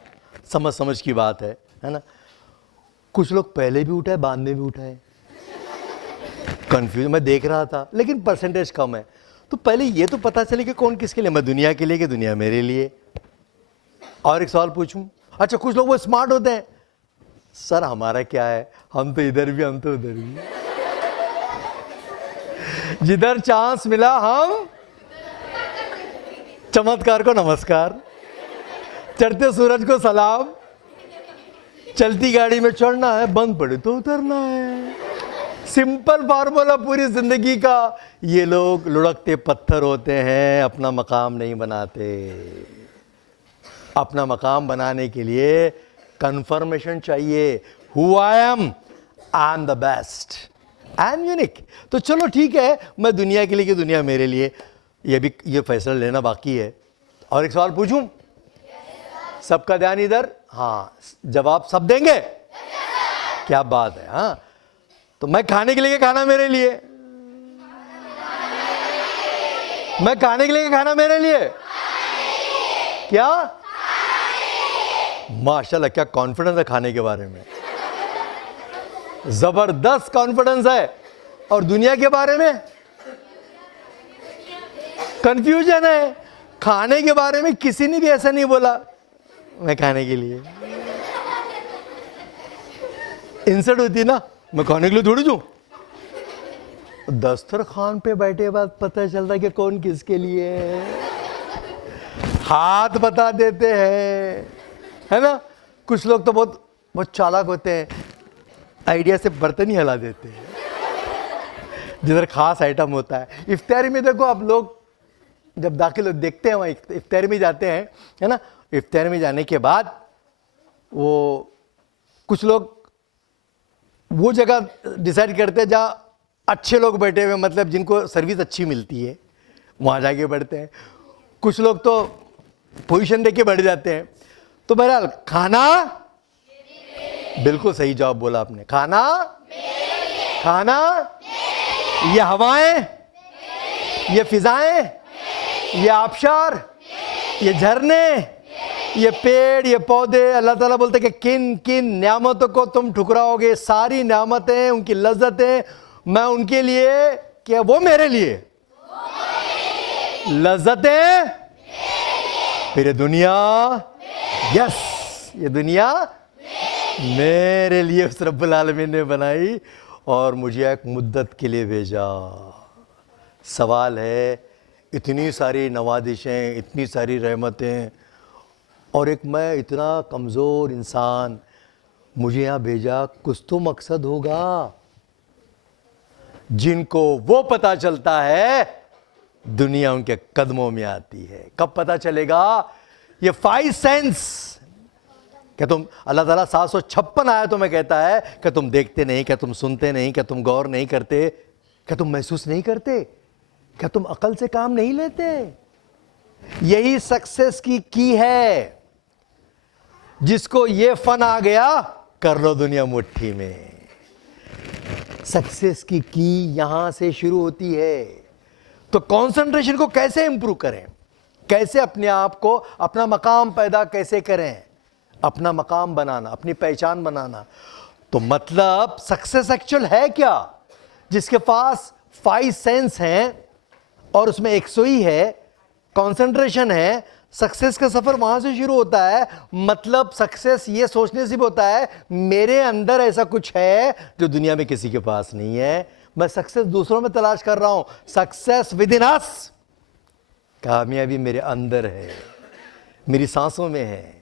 समझ की बात है ना। कुछ लोग पहले भी उठाए, बाद में भी उठाए, कंफ्यूज। मैं देख रहा था, लेकिन परसेंटेज कम है। तो पहले ये तो पता चले कि कौन किसके लिए, मैं दुनिया के लिए कि दुनिया मेरे लिए। और एक सवाल पूछूं? अच्छा, कुछ लोग वो स्मार्ट होते हैं, सर हमारा क्या है, हम तो इधर भी, हम तो उधर भी, जिधर चांस मिला हम चमत्कार को नमस्कार, चढ़ते सूरज को सलाम, चलती गाड़ी में चढ़ना है, बंद पड़े तो उतरना है। सिंपल फार्मूला पूरी जिंदगी का। ये लोग लुढ़कते पत्थर होते हैं, अपना मकाम नहीं बनाते। अपना मकाम बनाने के लिए कंफर्मेशन चाहिए, who I am the best, I am unique. तो चलो ठीक है, मैं दुनिया के लिए कि दुनिया मेरे लिए, ये फैसला लेना बाकी है। और एक सवाल पूछूं? सबका ध्यान इधर, हाँ, जवाब सब देंगे? क्या बात है। हाँ, तो मैं खाने के लिए कि खाना मेरे लिए? मैं खाने के लिए कि खाना मेरे लिए? क्या माशाल्लाह, क्या कॉन्फिडेंस है खाने के बारे में। जबरदस्त कॉन्फिडेंस है। और दुनिया के बारे में कंफ्यूजन है। खाने के बारे में किसी ने भी ऐसा नहीं बोला मैं खाने के लिए। इंसल्ट होती ना, मैं खाने के लिए थोड़ी दूं। दस्तरखान पे बैठे बाद पता चलता कि कौन किसके लिए है, हाथ बता देते हैं, है ना। कुछ लोग तो बहुत बहुत चालाक होते हैं, आइडिया से बर्तन ही हिला देते हैं जिधर खास आइटम होता है। इफ्तारी में देखो आप लोग जब दाखिल देखते हैं वहाँ इफ्तारी में जाते हैं, है ना। इफ्तारी में जाने के बाद वो कुछ लोग वो जगह डिसाइड करते हैं जहाँ अच्छे लोग बैठे हुए, मतलब जिनको सर्विस अच्छी मिलती है, वहाँ जाके बैठते हैं। कुछ लोग तो पोजीशन देके बैठ जाते हैं। तो बहरहाल खाना, बिल्कुल सही जवाब बोला आपने, खाना खाना, ये हवाएं, ये फिजाएं, ये आबशार, ये झरने, ये पेड़, ये पौधे, अल्लाह ताला बोलते कि किन किन नियामतों को तुम ठुकराओगे, सारी नियामतें, उनकी लज्जतें मैं उनके लिए, क्या वो मेरे लिए, लज्जतें फिर ये दुनिया, यस ये दुनिया मेरे लिए उस रब्बुल आलमीन ने बनाई और मुझे एक मुद्दत के लिए भेजा। सवाल है, इतनी सारी नवादिशें, इतनी सारी रहमतें, और एक मैं इतना कमज़ोर इंसान, मुझे यहाँ भेजा, कुछ तो मकसद होगा। जिनको वो पता चलता है दुनिया उनके कदमों में आती है। कब पता चलेगा? ये 5 सेंस, क्या तुम, अल्लाह ताला 756 आयतों में कहता है कि तुम देखते नहीं, क्या तुम सुनते नहीं, क्या तुम गौर नहीं करते, क्या तुम महसूस नहीं करते, क्या तुम अकल से काम नहीं लेते? यही सक्सेस की है। जिसको ये फन आ गया, कर लो दुनिया मुट्ठी में। सक्सेस की यहां से शुरू होती है। तो कंसंट्रेशन को कैसे इंप्रूव करें, कैसे अपने आप को, अपना मकाम पैदा कैसे करें, अपना मकाम बनाना, अपनी पहचान बनाना। तो मतलब सक्सेस एक्चुअल है क्या? जिसके पास 5 सेंस हैं और उसमें 100 ही है, कंसंट्रेशन है, सक्सेस का सफर वहां से शुरू होता है। मतलब सक्सेस ये सोचने से भी होता है मेरे अंदर ऐसा कुछ है जो दुनिया में किसी के पास नहीं है। मैं सक्सेस दूसरों में तलाश कर रहा हूं, सक्सेस विद इन अस, कामयाबी मेरे अंदर है, मेरी सांसों में है,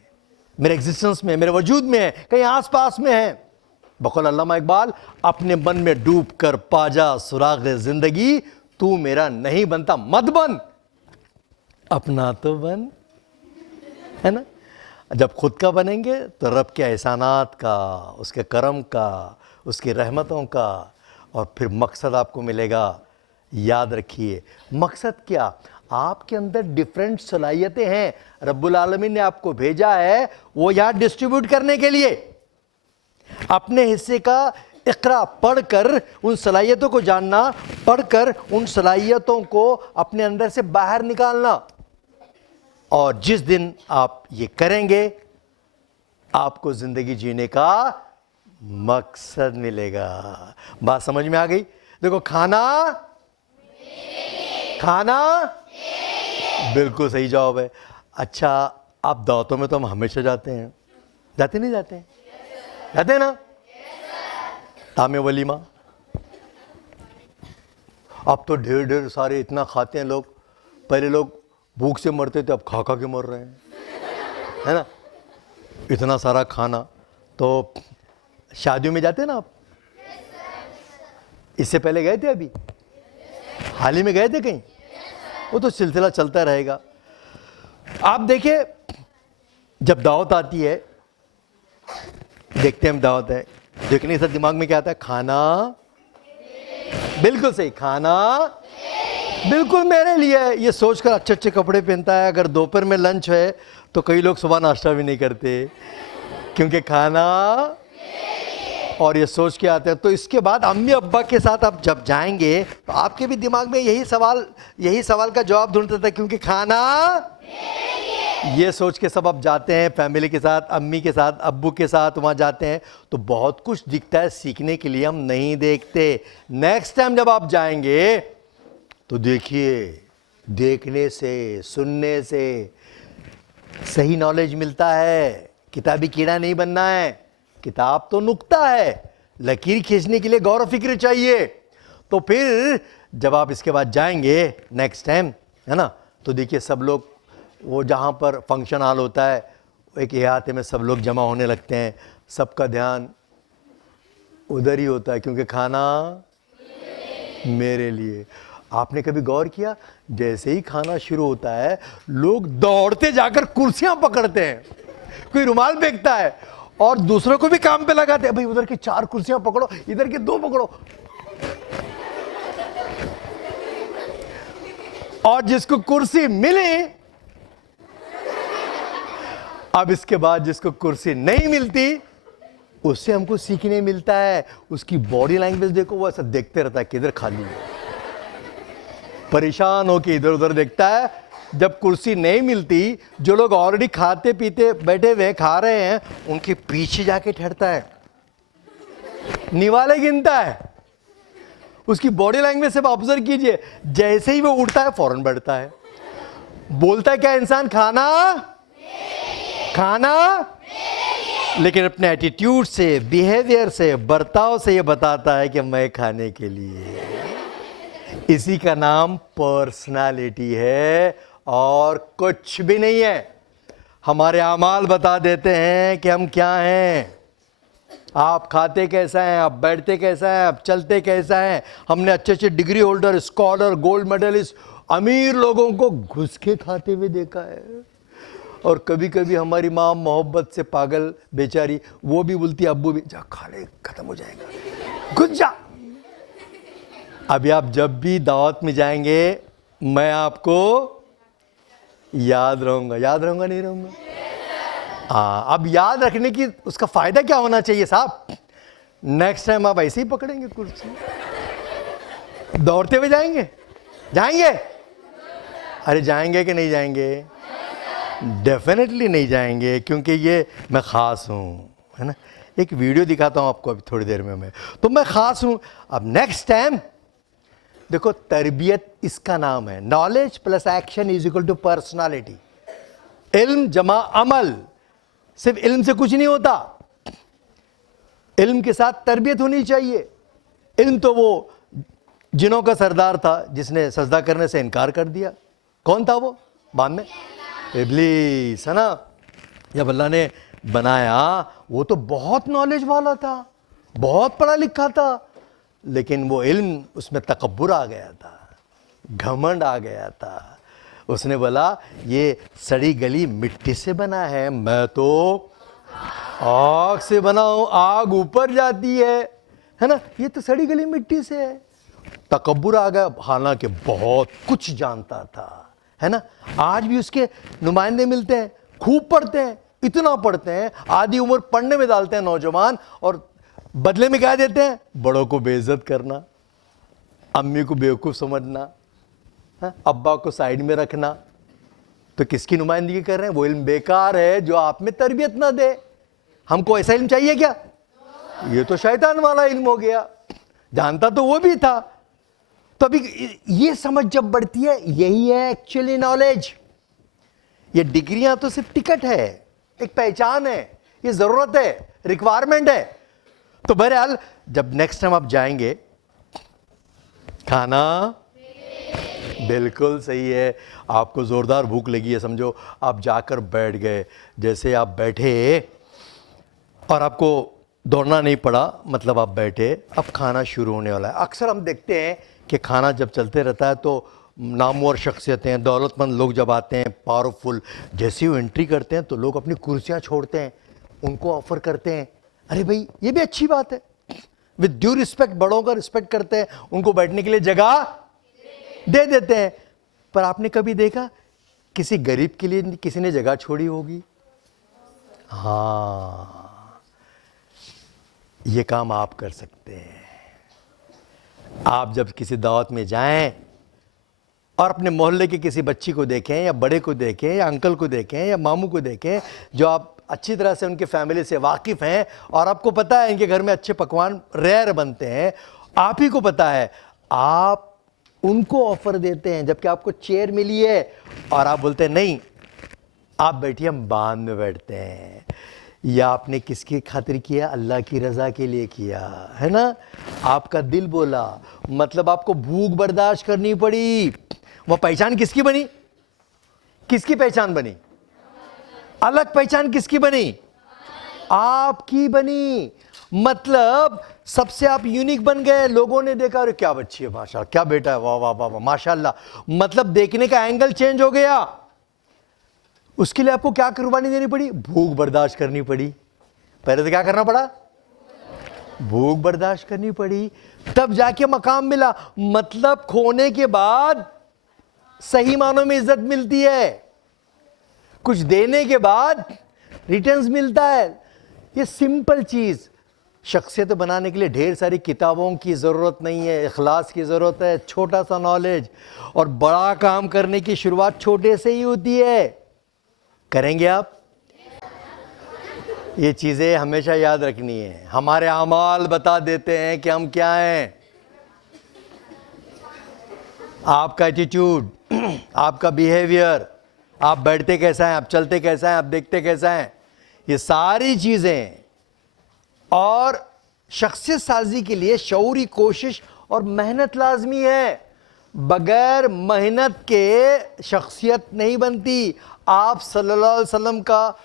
मेरे एग्जिस्टेंस में, मेरे वजूद में है, कहीं आसपास में है। बकौल अल्लामा इकबाल, अपने मन में डूब कर पाजा सुराग जिंदगी, तू मेरा नहीं बनता मत बन, अपना तो बन, है ना। जब खुद का बनेंगे तो रब के एहसानात का, उसके करम का, उसकी रहमतों का, और फिर मकसद आपको मिलेगा। याद रखिए, मकसद क्या? आपके अंदर डिफरेंट सलाहियतें हैं, रब्बुल आलमीन ने आपको भेजा है वो यहाँ डिस्ट्रीब्यूट करने के लिए। अपने हिस्से का इक़रा पढ़कर उन सलाहियतों को जानना, पढ़कर उन सलाहियतों को अपने अंदर से बाहर निकालना। और जिस दिन आप ये करेंगे, आपको जिंदगी जीने का मकसद मिलेगा। बात समझ में आ गई? देखो, खाना खाना बिल्कुल सही जवाब है। अच्छा, आप दावतों में तो हम हमेशा जाते हैं, जाते नहीं जाते हैं? जाते हैं ना? तामे वलीमा, अब तो ढेर ढेर सारे इतना खाते हैं लोग। पहले लोग भूख से मरते थे, अब खा खा के मर रहे हैं, है ना। इतना सारा खाना। तो शादियों में जाते हैं ना आप? इससे पहले गए थे? अभी हाल ही में गए थे कहीं? वो तो सिलसिला चलता रहेगा। आप देखिए, जब दावत आती है, देखते हैं हम दावत है, देखने से दिमाग में क्या आता है? खाना, बिल्कुल सही, खाना बिल्कुल मेरे लिए है। ये सोचकर अच्छे अच्छे कपड़े पहनता है। अगर दोपहर में लंच है तो कई लोग सुबह नाश्ता भी नहीं करते, क्योंकि खाना, और ये सोच के आते हैं। तो इसके बाद अम्मी अब्बा के साथ आप जब जाएंगे तो आपके भी दिमाग में यही सवाल का जवाब ढूंढता था, क्योंकि खाना ये सोच के सब आप जाते हैं फैमिली के साथ, अम्मी के साथ, अब्बू के साथ वहाँ जाते हैं तो बहुत कुछ दिखता है सीखने के लिए, हम नहीं देखते। नेक्स्ट टाइम जब आप जाएंगे तो देखिए, देखने से, सुनने से सही नॉलेज मिलता है। किताबी कीड़ा नहीं बनना है, किताब तो नुक्ता है, लकीर खींचने के लिए गौर व फिक्र चाहिए। तो फिर जब आप इसके बाद जाएंगे नेक्स्ट टाइम, है ना, तो देखिए सब लोग, वो जहाँ पर फंक्शन हॉल होता है, एक इहाते में सब लोग जमा होने लगते हैं, सबका ध्यान उधर ही होता है क्योंकि खाना मेरे लिए। आपने कभी गौर किया, जैसे ही खाना शुरू होता है लोग दौड़ते जाकर कुर्सियां पकड़ते हैं, कोई रुमाल फेंकता है और दूसरों को भी काम पे लगाते हैं, भाई उधर की 4 कुर्सियां पकड़ो, इधर की 2 पकड़ो। और जिसको कुर्सी मिले, अब इसके बाद जिसको कुर्सी नहीं मिलती उससे हमको सीखने मिलता है। उसकी बॉडी लैंग्वेज देखो, वो ऐसा देखते रहता है किधर खाली है, परेशान होकर इधर उधर देखता है। जब कुर्सी नहीं मिलती, जो लोग ऑलरेडी खाते पीते बैठे हुए खा रहे हैं, उनके पीछे जाके ठहरता है, निवाले गिनता है। उसकी बॉडी लैंग्वेज से ऑब्जर्व कीजिए, जैसे ही वो उठता है फौरन बैठता है। बोलता है क्या इंसान? खाना खाना, लेकिन अपने एटीट्यूड से, बिहेवियर से, बर्ताव से ये बताता है कि मैं खाने के लिए। इसी का नाम पर्सनालिटी है और कुछ भी नहीं है। हमारे अमाल बता देते हैं कि हम क्या हैं। आप खाते कैसा हैं, आप बैठते कैसा हैं, आप चलते कैसा हैं। हमने अच्छे अच्छे degree holder, scholar, gold medalist, अमीर लोगों को घुस के खाते हुए देखा है। और कभी कभी हमारी माँ मोहब्बत से पागल बेचारी, वो भी बोलती है अब्बू भी, जा खा ले, खत्म हो जाएगा, घुस जा। अभी आप जब भी दावत में जाएंगे, मैं आपको याद रहूंगा। याद रहूंगा नहीं रहूंगा? हाँ, अब याद रखने की उसका फायदा क्या होना चाहिए साहब? नेक्स्ट टाइम आप ऐसे ही पकड़ेंगे कुर्सी, दौड़ते हुए जाएंगे। जाएंगे? अरे जाएंगे कि नहीं जाएंगे? डेफिनेटली नहीं जाएंगे, क्योंकि ये मैं ख़ास हूँ, है ना। एक वीडियो दिखाता हूँ आपको अभी थोड़ी देर में, मैं तो मैं ख़ास हूँ। अब नेक्स्ट टाइम देखो, तरबियत इसका नाम है। Knowledge plus action is equal to personality. इल्म जमा अमल। सिर्फ इल्म से कुछ नहीं होता, इल्म के साथ तरबियत होनी चाहिए। इल्म तो वो जिनों का सरदार था जिसने सजदा करने से इनकार कर दिया। कौन था वो? बाद में इब्लीस, है ना। जब अल्लाह ने बनाया, वो तो बहुत नॉलेज वाला था, बहुत पढ़ा लिखा था, लेकिन वो इल्म, उसमें तकब्बुर आ गया था, घमंड आ गया था। उसने बोला ये सड़ी गली मिट्टी से बना है, मैं तो आग से बना हूं, आग ऊपर जाती है ना, ये तो सड़ी गली मिट्टी से है। तकब्बुर आ गया, हालांकि बहुत कुछ जानता था, है ना। आज भी उसके नुमाइंदे मिलते हैं, खूब पढ़ते हैं, इतना पढ़ते हैं, आधी उम्र पढ़ने में डालते हैं नौजवान, और बदले में क्या देते हैं? बड़ों को बेइज्जत करना, अम्मी को बेवकूफ़ समझना, अब्बा को साइड में रखना। तो किसकी नुमाइंदगी कर रहे हैं? वो इल्म बेकार है जो आप में तरबियत ना दे। हमको ऐसा इल्म चाहिए क्या? ये तो शैतान वाला इल्म हो गया, जानता तो वो भी था। तो अभी ये समझ जब बढ़ती है, यही है एक्चुअली नॉलेज। ये डिग्रियां तो सिर्फ टिकट है, एक पहचान है, ये जरूरत है, रिक्वायरमेंट है। तो बहरहाल जब नेक्स्ट टाइम आप जाएंगे, खाना बिल्कुल सही है। आपको ज़ोरदार भूख लगी है, समझो आप जाकर बैठ गए, जैसे आप बैठे और आपको दौड़ना नहीं पड़ा, मतलब आप बैठे, अब खाना शुरू होने वाला है। अक्सर हम देखते हैं कि खाना जब चलते रहता है तो नामवर शख्सियतें, दौलतमंद लोग जब आते हैं, पावरफुल, जैसे वो एंट्री करते हैं तो लोग अपनी कुर्सियां छोड़ते हैं, उनको ऑफर करते हैं। अरे भाई, ये भी अच्छी बात है, विद ड्यू रिस्पेक्ट, बड़ों का रिस्पेक्ट करते हैं, उनको बैठने के लिए जगह दे देते हैं। पर आपने कभी देखा किसी गरीब के लिए किसी ने जगह छोड़ी होगी? हाँ, ये काम आप कर सकते हैं। आप जब किसी दावत में जाएं, और अपने मोहल्ले के किसी बच्ची को देखें या बड़े को देखें या अंकल को देखें या मामू को देखें जो आप अच्छी तरह से उनके फैमिली से वाकिफ़ हैं और आपको पता है इनके घर में अच्छे पकवान रेयर बनते हैं, आप ही को पता है, आप उनको ऑफर देते हैं जबकि आपको चेयर मिली है और आप बोलते हैं नहीं आप बैठिए हम बाद में बैठते हैं। या आपने किसकी खातिर किया? अल्लाह की रज़ा के लिए किया है ना। आपका दिल बोला, मतलब आपको भूख बर्दाश्त करनी पड़ी। वो पहचान किसकी बनी? किसकी पहचान बनी? अलग पहचान किसकी बनी? आपकी बनी। मतलब सबसे आप यूनिक बन गए। लोगों ने देखा अरे क्या बच्ची है, माशाल्लाह, क्या बेटा है, वाह वाह वाह वाह माशाल्लाह। मतलब देखने का एंगल चेंज हो गया। उसके लिए आपको क्या कुर्बानी देनी पड़ी? भूख बर्दाश्त करनी पड़ी। पहले तो क्या करना पड़ा? भूख बर्दाश्त करनी पड़ी, तब जाके मकाम मिला। मतलब खोने के बाद सही मानों में इज्जत मिलती है, कुछ देने के बाद रिटर्न्स मिलता है। ये सिंपल चीज। शख्सियत बनाने के लिए ढेर सारी किताबों की ज़रूरत नहीं है, इखलास की ज़रूरत है, छोटा सा नॉलेज। और बड़ा काम करने की शुरुआत छोटे से ही होती है। करेंगे आप? ये चीज़ें हमेशा याद रखनी है। हमारे अमाल बता देते हैं कि हम क्या हैं। आपका एटीट्यूड, आपका बिहेवियर, आप बैठते कैसा है, आप चलते कैसा है, आप देखते कैसा है, ये सारी चीज़ें। और शख्सियत साजी के लिए शऊरी कोशिश और मेहनत लाजमी है। बगैर मेहनत के शख्सियत नहीं बनती। आप सल्लल्लाहु अलैहि वसल्लम का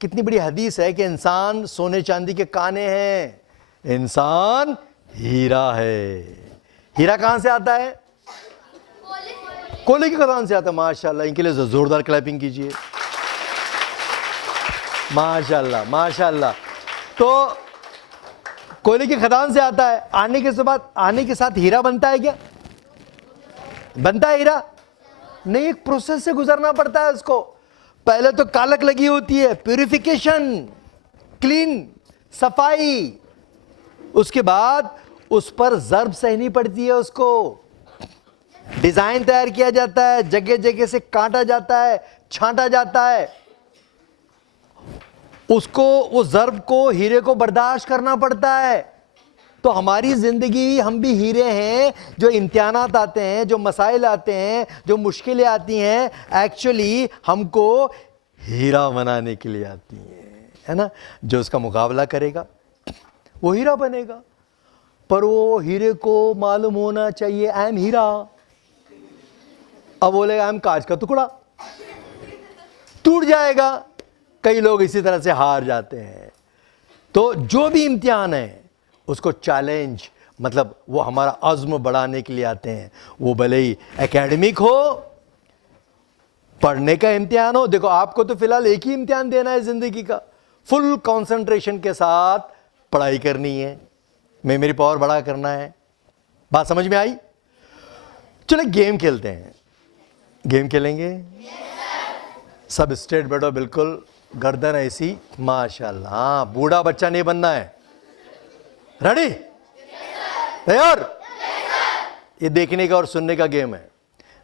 कितनी बड़ी हदीस है कि इंसान सोने चांदी के काने हैं, इंसान हीरा है। हीरा कहाँ से आता है? कोयले की खदान से आता है। माशाल्लाह, इनके लिए जोरदार क्लैपिंग कीजिए। माशाल्लाह माशाल्लाह। तो कोयले की खदान से आता है, आने के साथ हीरा बनता है क्या? बनता है हीरा? नहीं, एक प्रोसेस से गुजरना पड़ता है उसको। पहले तो कालक लगी होती है, प्यूरिफिकेशन, क्लीन, सफाई। उसके बाद उस पर ज़र्ब सहनी पड़ती है, उसको डिजाइन तैयार किया जाता है, जगह जगह से काटा जाता है, छांटा जाता है। उसको, उस ज़र्ब को, हीरे को बर्दाश्त करना पड़ता है। तो हमारी ज़िंदगी, हम भी हीरे हैं। जो इम्तिहानात आते हैं, जो मसाइल आते हैं, जो मुश्किलें आती हैं, एक्चुअली हमको हीरा बनाने के लिए आती हैं, है ना। जो उसका मुकाबला करेगा वो हीरा बनेगा। पर वो हीरे को मालूम होना चाहिए आई एम हीरा। अब बोलेगा आई एम कांच का टुकड़ा, टूट जाएगा। कई लोग इसी तरह से हार जाते हैं। तो जो भी इम्तिहान है उसको चैलेंज, मतलब वो हमारा अज़्म बढ़ाने के लिए आते हैं। वो भले ही एकेडमिक हो, पढ़ने का इम्तिहान हो। देखो आपको तो फिलहाल एक ही इम्तिहान देना है ज़िंदगी का, फुल कंसंट्रेशन के साथ पढ़ाई करनी है, मेमोरी पावर बड़ा करना है। बात समझ में आई? चलो गेम खेलते हैं। गेम खेलेंगे? सब स्ट्रेट बैठो, बिल्कुल गर्दन ऐसी, माशाल्लाह। हाँ, बूढ़ा बच्चा नहीं बनना है। रेडी? तैयार? ये देखने का और सुनने का गेम है।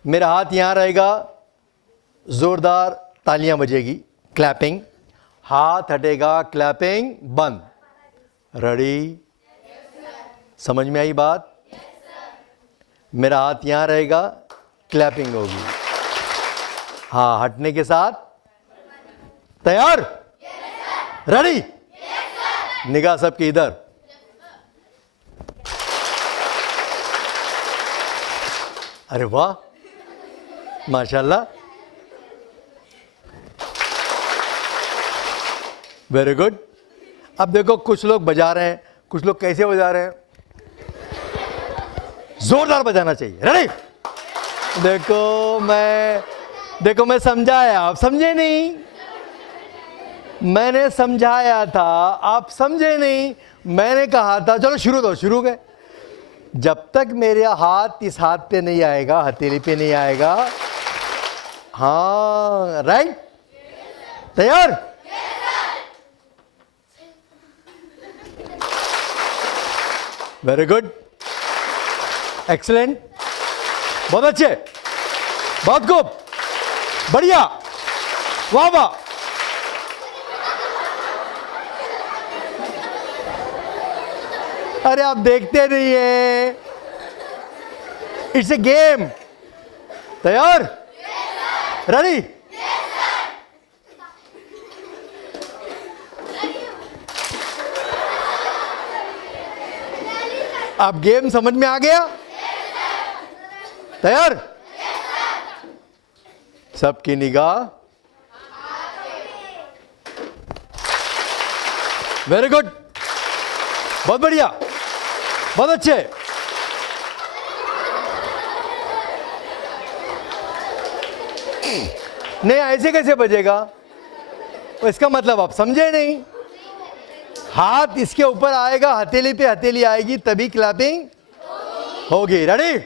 मेरा हाथ यहां रहेगा, जोरदार तालियां बजेगी, क्लैपिंग। हाथ हटेगा, क्लैपिंग बंद। रेडी? समझ में आई बात? मेरा हाथ यहां रहेगा, क्लैपिंग होगी। हाँ, हटने के साथ। तैयार? रेडी? निगाह सबकी इधर। अरे वाह, माशाल्लाह, वेरी गुड। अब देखो कुछ लोग बजा रहे हैं, कुछ लोग कैसे बजा रहे हैं। जोरदार बजाना चाहिए। रेडी? देखो मैं समझाया, आप समझे नहीं। मैंने समझाया था, आप समझे नहीं। मैंने कहा था चलो शुरू दो, शुरू गए। जब तक मेरा हाथ इस हाथ पे नहीं आएगा, हथेली पे नहीं आएगा। हाँ, राइट? तैयार? वेरी गुड, एक्सीलेंट, बहुत अच्छे। बहुत खूब, बढ़िया, वाह वाह। अरे आप देखते नहीं है, इट्स ए गेम। तैयार? रेडी? अब गेम समझ में आ गया? तैयार? सबकी निगाह, वेरी गुड, बहुत बढ़िया, बहुत अच्छे। नहीं, ऐसे कैसे बजेगा? इसका मतलब आप समझे नहीं। हाथ इसके ऊपर आएगा, हथेली पे हथेली आएगी, तभी क्लैपिंग होगी। रेडी?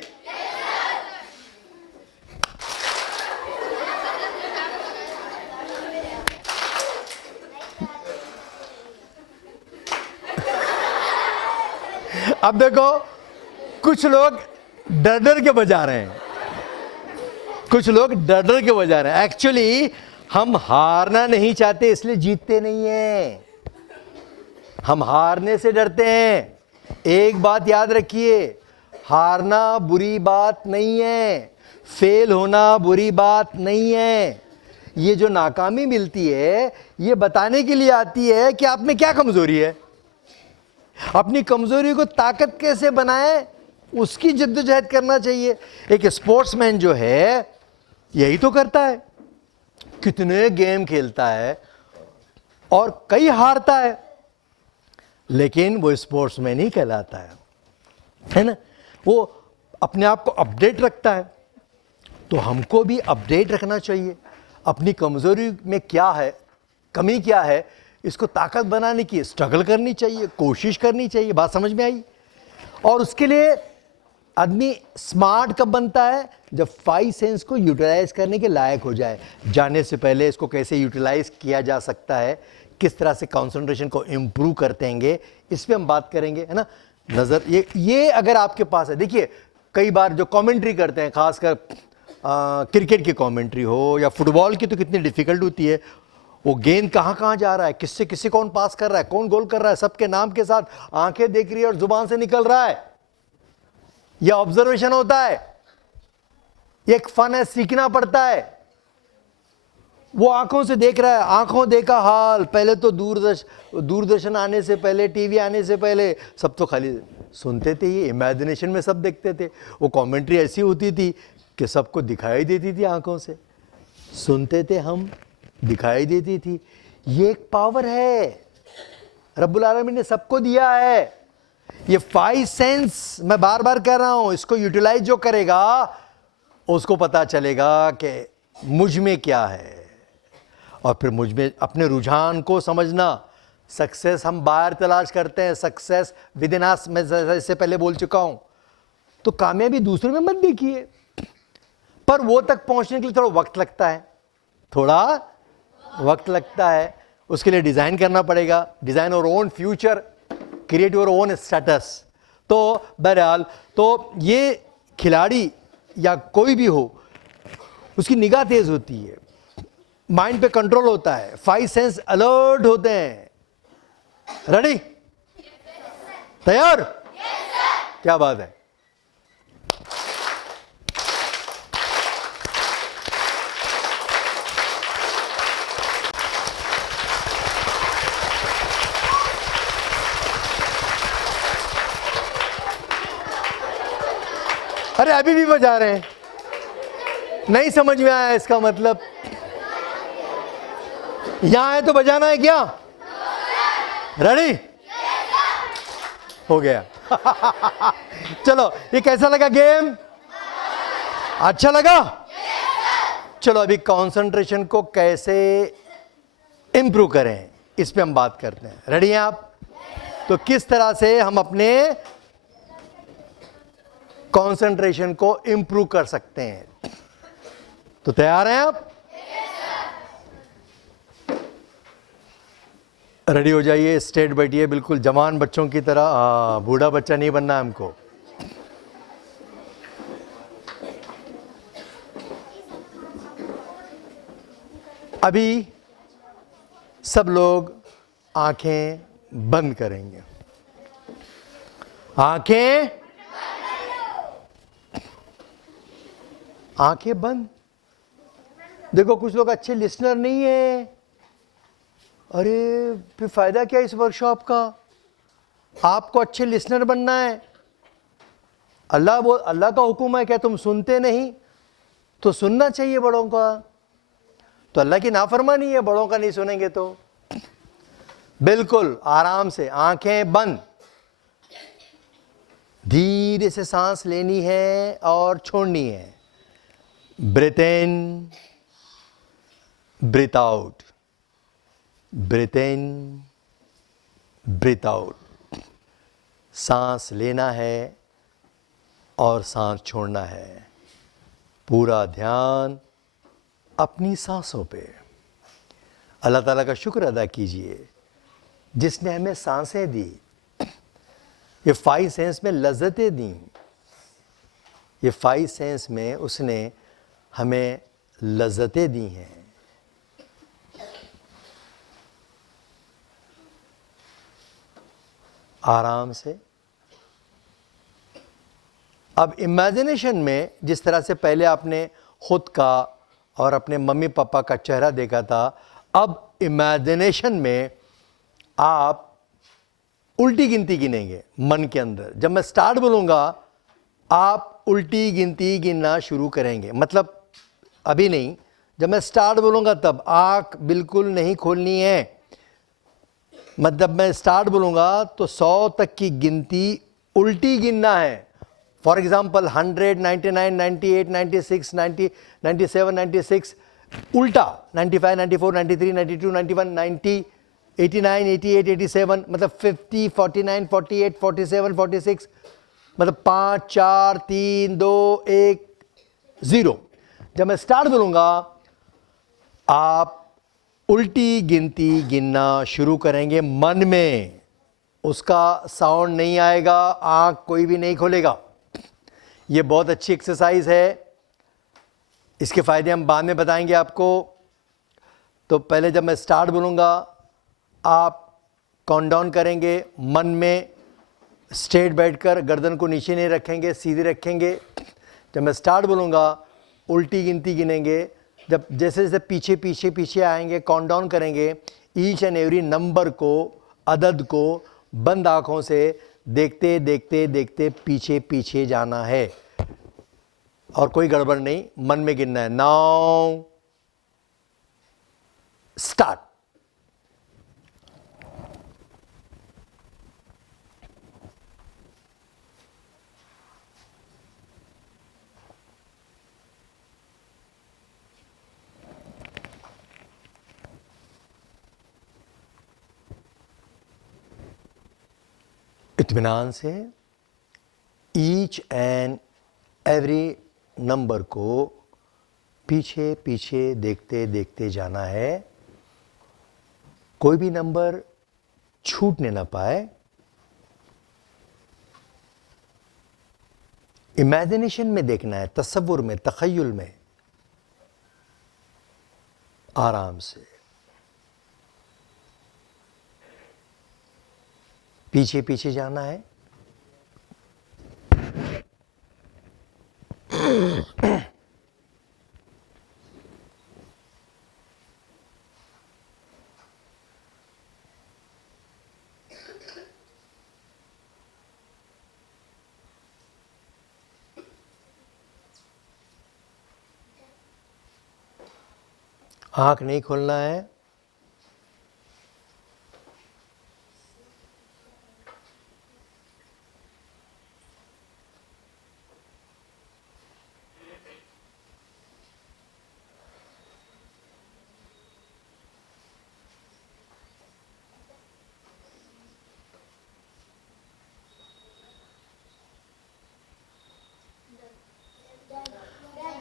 अब देखो, कुछ लोग डर डर के बजा रहे हैं, कुछ लोग डर डर के बजा रहे हैं। एक्चुअली हम हारना नहीं चाहते, इसलिए जीतते नहीं हैं। हम हारने से डरते हैं। एक बात याद रखिए, हारना बुरी बात नहीं है, फेल होना बुरी बात नहीं है। ये जो नाकामी मिलती है, ये बताने के लिए आती है कि आप में क्या कमजोरी है। अपनी कमजोरी को ताकत कैसे बनाएं, उसकी जद्दोजहद करना चाहिए। एक स्पोर्ट्समैन जो है यही तो करता है, कितने गेम खेलता है और कई हारता है, लेकिन वो स्पोर्ट्समैन ही कहलाता है ना। वो अपने आप को अपडेट रखता है। तो हमको भी अपडेट रखना चाहिए। अपनी कमजोरी में क्या है, कमी क्या है, इसको ताकत बनाने की स्ट्रगल करनी चाहिए, कोशिश करनी चाहिए। बात समझ में आई? और उसके लिए आदमी स्मार्ट कब बनता है? जब 5 सेंस को यूटिलाइज करने के लायक हो जाए। जाने से पहले इसको कैसे यूटिलाइज किया जा सकता है, किस तरह से कंसंट्रेशन को इम्प्रूव करते हैं, इस पे हम बात करेंगे, है ना। नज़र ये अगर आपके पास है, देखिए कई बार जो कमेंट्री करते हैं, खासकर क्रिकेट की कमेंट्री हो या फुटबॉल की, तो कितनी डिफिकल्ट होती है। वो गेंद कहाँ कहाँ जा रहा है, किससे किसे कौन पास कर रहा है, कौन गोल कर रहा है, सबके नाम के साथ आंखें देख रही है और जुबान से निकल रहा है। यह ऑब्जर्वेशन होता है, ये एक फन है, सीखना पड़ता है। वो आंखों से देख रहा है, आंखों देखा हाल। पहले तो दूरदर्शन आने से पहले, टीवी आने से पहले सब तो खाली सुनते थे, ये इमेजिनेशन में सब देखते थे। वो कमेंट्री ऐसी होती थी कि सबको दिखाई देती थी, आंखों से सुनते थे हम, दिखाई देती थी। ये एक पावर है, रब्बुल आलमीन ने सबको दिया है। ये 5 सेंस, मैं बार बार कह रहा हूं, इसको यूटिलाइज जो करेगा उसको पता चलेगा कि मुझ में क्या है, और फिर मुझ में अपने रुझान को समझना। सक्सेस हम बाहर तलाश करते हैं, सक्सेस विद इन अस, मैं इससे पहले बोल चुका हूं। तो कामयाबी दूसरों में मत देखिए, पर वो तक पहुंचने के लिए थोड़ा वक्त लगता है, थोड़ा वक्त लगता है। उसके लिए डिजाइन करना पड़ेगा, design your own future, create your own status. तो बहरहाल, तो ये खिलाड़ी या कोई भी हो, उसकी निगाह तेज होती है, माइंड पे कंट्रोल होता है, 5 सेंस अलर्ट होते हैं। रेडी? तैयार? क्या बात है। अरे अभी भी बजा रहे हैं, नहीं समझ में आया इसका मतलब? यहां है तो बजाना है क्या? रेडी? हो गया। चलो, ये कैसा लगा गेम? अच्छा लगा? चलो, अभी कंसंट्रेशन को कैसे इंप्रूव करें, इस पे हम बात करते हैं। रेडी हैं आप? तो किस तरह से हम अपने कंसंट्रेशन को इंप्रूव कर सकते हैं? तो तैयार हैं आप? रेडी हो जाइए, स्ट्रेट बैठिए, बिल्कुल जवान बच्चों की तरह। बूढ़ा बच्चा नहीं बनना है हमको। अभी सब लोग आंखें बंद करेंगे। आंखें बंद। देखो कुछ लोग अच्छे लिसनर नहीं है, अरे फिर फायदा क्या इस वर्कशॉप का? आपको अच्छे लिसनर बनना है। अल्लाह का हुक्म है, क्या तुम सुनते नहीं? तो सुनना चाहिए बड़ों का। तो अल्लाह की नाफरमानी है बड़ों का नहीं सुनेंगे तो। बिल्कुल आराम से आंखें बंद, धीरे से सांस लेनी है और छोड़नी है। ब्रीथ इन, ब्रीथ आउट, ब्रीथ इन, ब्रीथ आउट। सांस लेना है और सांस छोड़ना है। पूरा ध्यान अपनी सांसों पे। अल्लाह ताला का शुक्र अदा कीजिए जिसने हमें सांसें दी, ये 5 सेंस में लज्जतें दी। ये 5 सेंस में उसने हमें लज्जतें दी हैं। आराम से। अब इमेजिनेशन में जिस तरह से पहले आपने खुद का और अपने मम्मी पापा का चेहरा देखा था, अब इमेजिनेशन में आप उल्टी गिनती गिनेंगे मन के अंदर। जब मैं स्टार्ट बोलूँगा आप उल्टी गिनती गिनना शुरू करेंगे। मतलब अभी नहीं, जब मैं स्टार्ट बोलूँगा तब आँख बिल्कुल नहीं खोलनी है। मतलब मैं स्टार्ट बोलूँगा तो 100 तक की गिनती उल्टी गिनना है। फॉर एग्जाम्पल 100, 99, 98, 96, 90, 97, 96 उल्टा 95, 94, 93, 92, 91, 90, 89, 88, 87, मतलब 50, 49, 48, 47, 46, मतलब 5, 4, 3, 2, 1, 0। जब मैं स्टार्ट बोलूँगा आप उल्टी गिनती गिनना शुरू करेंगे मन में। उसका साउंड नहीं आएगा, आँख कोई भी नहीं खोलेगा। ये बहुत अच्छी एक्सरसाइज है, इसके फ़ायदे हम बाद में बताएंगे आपको। तो पहले जब मैं स्टार्ट बोलूँगा आप काउंट डाउन करेंगे मन में, स्ट्रेट बैठकर, गर्दन को नीचे नहीं रखेंगे, सीधे रखेंगे। जब मैं स्टार्ट बोलूँगा उल्टी गिनती गिनेंगे। जब जैसे जैसे पीछे पीछे पीछे आएंगे काउंट डाउन करेंगे। ईच एंड एवरी नंबर को, अदद को बंद आँखों से देखते देखते देखते पीछे पीछे जाना है और कोई गड़बड़ नहीं, मन में गिनना है। Now start. इत्मीनान से ईच एंड एवरी नंबर को पीछे पीछे देखते देखते जाना है। कोई भी नंबर छूटने ना पाए। इमेजिनेशन में देखना है, तसव्वुर में, तखय्युल में। आराम से पीछे पीछे जाना है। आंख नहीं खोलना है।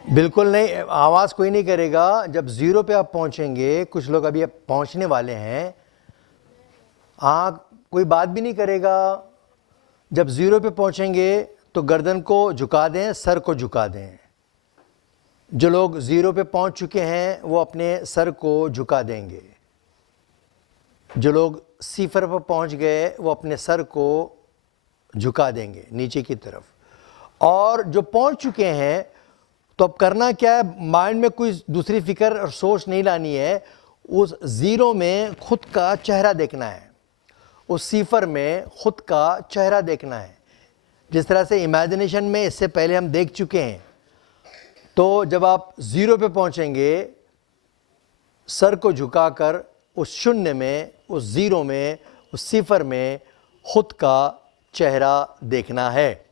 बिल्कुल नहीं, आवाज़ कोई नहीं करेगा। जब 0 पे आप पहुंचेंगे, कुछ लोग अभी अब पहुंचने वाले हैं, आँख कोई बात भी नहीं करेगा। जब 0 पे पहुंचेंगे तो गर्दन को झुका दें, सर को झुका दें। जो लोग ज़ीरो पे पहुंच चुके हैं वो अपने सर को झुका देंगे। जो लोग सिफर पर पहुंच गए वो अपने सर को झुका देंगे नीचे की तरफ। और जो पहुंच चुके हैं तो अब करना क्या है, माइंड में कोई दूसरी फिक्र और सोच नहीं लानी है, उस ज़ीरो में खुद का चेहरा देखना है, उस सिफर में खुद का चेहरा देखना है। जिस तरह से इमेजिनेशन में इससे पहले हम देख चुके हैं, तो जब आप ज़ीरो पे पहुंचेंगे, सर को झुकाकर उस शून्य में, उस ज़ीरो में, उस सिफर में खुद का चेहरा देखना है।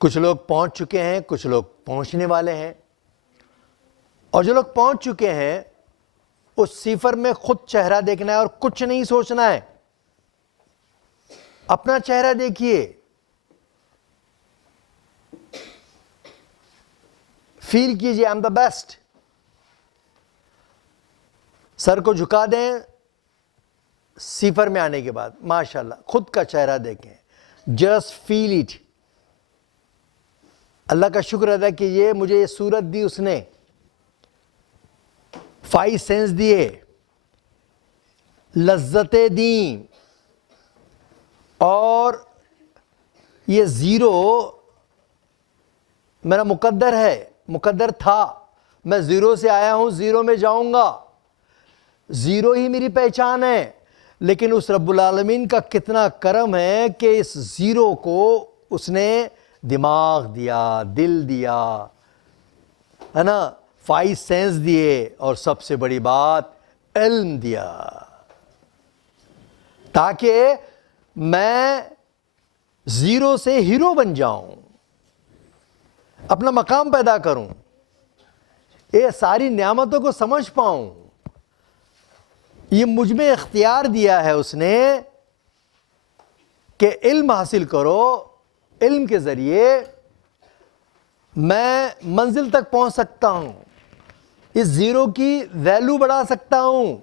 कुछ लोग पहुंच चुके हैं, कुछ लोग पहुंचने वाले हैं। और जो लोग पहुंच चुके हैं उस सिफर में खुद चेहरा देखना है और कुछ नहीं सोचना है। अपना चेहरा देखिए, फील कीजिए आई एम द बेस्ट। सर को झुका दें, सिफर में आने के बाद माशाल्लाह खुद का चेहरा देखें, जस्ट फील इट। अल्लाह का शुक्र अदा कीजिए, मुझे ये सूरत दी उसने, 5 सेंस दिए, लज्जतें दी, और ये ज़ीरो मेरा मुकद्दर है, मुकद्दर था। मैं ज़ीरो से आया हूं, ज़ीरो में जाऊंगा, ज़ीरो ही मेरी पहचान है। लेकिन उस रब्बुल आलमीन का कितना करम है कि इस ज़ीरो को उसने दिमाग दिया, दिल दिया, है ना, 5 सेंस दिए, और सबसे बड़ी बात इल्म दिया, ताकि मैं ज़ीरो से हीरो बन जाऊं, अपना मकाम पैदा करूं, ये सारी नेमतों को समझ पाऊं। ये मुझ में इख्तियार दिया है उसने कि इल्म हासिल करो, इल्म के ज़रिए मैं मंजिल तक पहुंच सकता हूं, इस ज़ीरो की वैल्यू बढ़ा सकता हूं,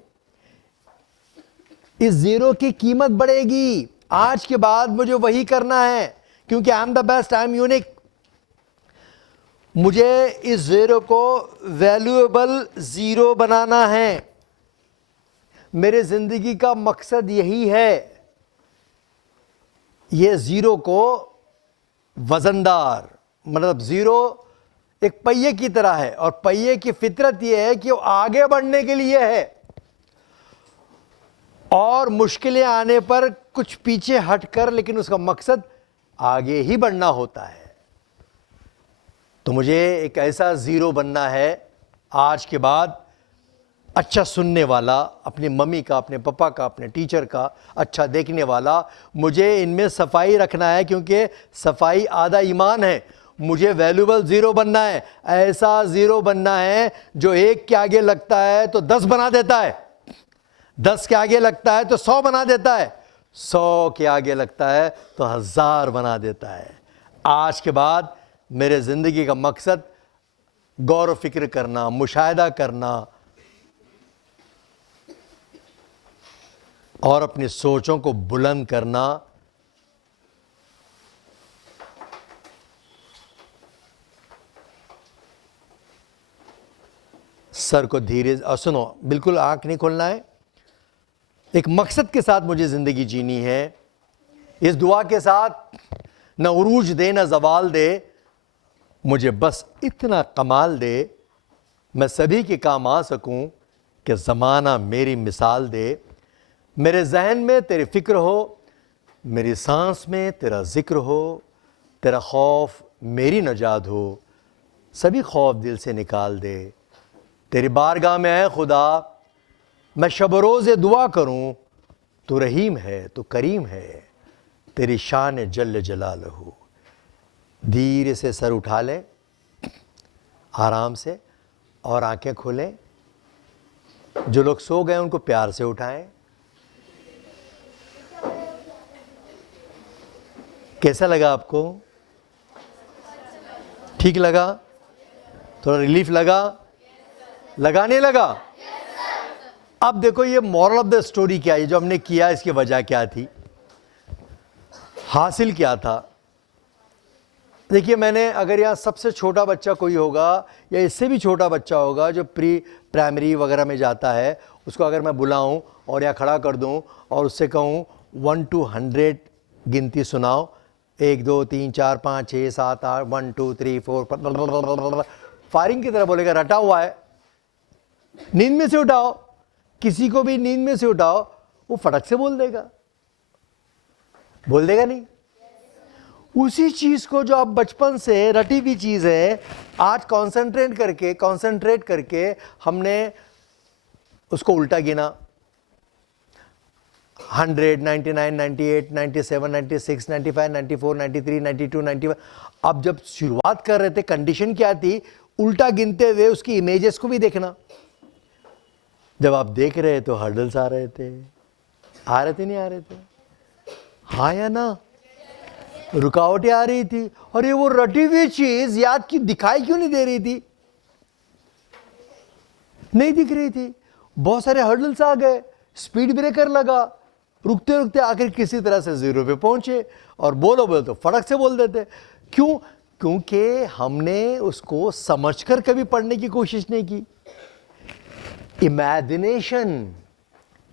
इस ज़ीरो की कीमत बढ़ेगी। आज के बाद मुझे वही करना है, क्योंकि आई am the best, I am unique. मुझे इस ज़ीरो को वैल्यूएबल ज़ीरो बनाना है। मेरे ज़िंदगी का मकसद यही है, ये ज़ीरो को वज़नदार, मतलब ज़ीरो एक पहिए की तरह है, और पहिए की फितरत यह है कि वो आगे बढ़ने के लिए है, और मुश्किलें आने पर कुछ पीछे हटकर, लेकिन उसका मकसद आगे ही बढ़ना होता है। तो मुझे एक ऐसा ज़ीरो बनना है आज के बाद, अच्छा सुनने वाला, अपनी मम्मी का, अपने पापा का, अपने टीचर का अच्छा देखने वाला। मुझे इनमें सफाई रखना है, क्योंकि सफाई आधा ईमान है। मुझे वैल्यूएबल ज़ीरो बनना है, ऐसा ज़ीरो बनना है जो 1 के आगे लगता है तो 10 बना देता है, 10 के आगे लगता है तो 100 बना देता है, 100 के आगे लगता है तो 1000 बना देता है। आज के बाद मेरे ज़िंदगी का मकसद गौर व फिक्र करना, मुशाहिदा करना, और अपनी सोचों को बुलंद करना। सर को धीरे, और सुनो, बिल्कुल आंख नहीं खोलना है। एक मकसद के साथ मुझे ज़िंदगी जीनी है, इस दुआ के साथ, न उरूज दे न ज़वाल दे, मुझे बस इतना कमाल दे, मैं सभी के काम आ सकूं कि ज़माना मेरी मिसाल दे। मेरे जहन में तेरी फ़िक्र हो, मेरी सांस में तेरा ज़िक्र हो, तेरा खौफ मेरी नजात हो, सभी खौफ दिल से निकाल दे। तेरी बारगाह में है खुदा, मैं शब रोज़ दुआ करूं, तू रहीम है, तू करीम है, तेरी शान जल्ल जलालहू। धीरे से सर उठा लें, आराम से, और आंखें खोलें। जो लोग सो गए उनको प्यार से उठाएं। कैसा लगा आपको? ठीक लगा? थोड़ा रिलीफ लगा? लगा नहीं लगा? अब देखो ये मॉरल ऑफ द स्टोरी क्या है, जो हमने किया इसकी वजह क्या थी, हासिल क्या था। देखिए मैंने, अगर यहाँ सबसे छोटा बच्चा कोई होगा या इससे भी छोटा बच्चा होगा जो प्री प्राइमरी वगैरह में जाता है, उसको अगर मैं बुलाऊं और यहाँ खड़ा कर दूं और उससे कहूं 1 to 100 गिनती सुनाओ, 1 2 3 4 5 6 7 8 1 2 3 4, फायरिंग की तरह बोलेगा, रटा हुआ है। नींद में से उठाओ, किसी को भी नींद में से उठाओ, वो फटक से बोल देगा नहीं? उसी चीज को जो आप बचपन से रटी हुई चीज है, आज कंसंट्रेट करके हमने उसको उल्टा गिना, 100 99 98 97 96 95 94 93 92 91। अब जब शुरुआत कर रहे थे कंडीशन क्या थी, उल्टा गिनते हुए उसकी इमेजेस को भी देखना। जब आप देख रहे तो हर्डल्स आ रहे थे नहीं आ रहे थे, हाँ या ना? रुकावटें आ रही थी। और ये वो रटी हुई चीज याद की दिखाई क्यों नहीं दे रही थी? नहीं दिख रही थी। बहुत सारे हर्डल्स आ गए, स्पीड ब्रेकर लगा, रुकते रुकते आखिर किसी तरह से 0 पे पहुंचे। और बोलो तो फटक से बोल देते। क्यों? क्योंकि हमने उसको समझकर कभी पढ़ने की कोशिश नहीं की। इमेजिनेशन,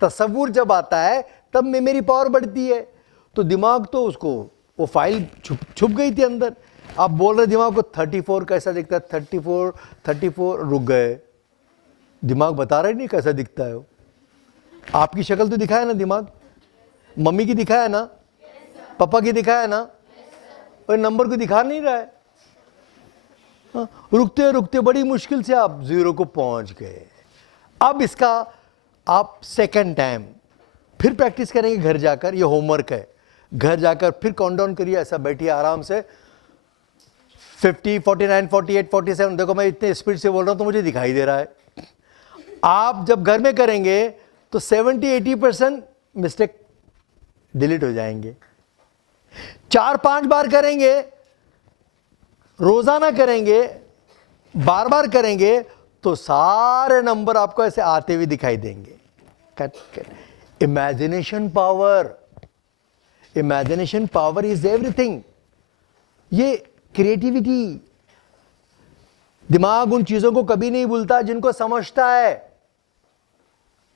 तसव्वुर जब आता है तब मेमोरी पावर बढ़ती है। तो दिमाग तो उसको, वो फाइल छुप गई थी अंदर। आप बोल रहे दिमाग को 34 कैसा दिखता है, 34 रुक गए। दिमाग बता रहा ही नहीं कैसा दिखता है वो। आपकी शक्ल तो दिखाया ना दिमाग, मम्मी की दिखाया ना, पापा की दिखाया ना, और नंबर को दिखा नहीं रहा है। रुकते रुकते बड़ी मुश्किल से आप 0 को पहुंच गए। अब इसका आप सेकंड टाइम फिर प्रैक्टिस करेंगे घर जाकर। ये होमवर्क है, घर जाकर फिर काउंट डाउन करिए। ऐसा बैठिए आराम से, 50 49 48 47। देखो मैं इतने स्पीड से बोल रहा हूं तो मुझे दिखाई दे रहा है। आप जब घर में करेंगे तो 70-80% मिस्टेक डिलीट हो जाएंगे। 4-5 बार करेंगे, रोजाना करेंगे, बार बार करेंगे तो सारे नंबर आपको ऐसे आते हुए दिखाई देंगे। Imagination power is everything. ये क्रिएटिविटी, दिमाग उन चीजों को कभी नहीं भूलता जिनको समझता है।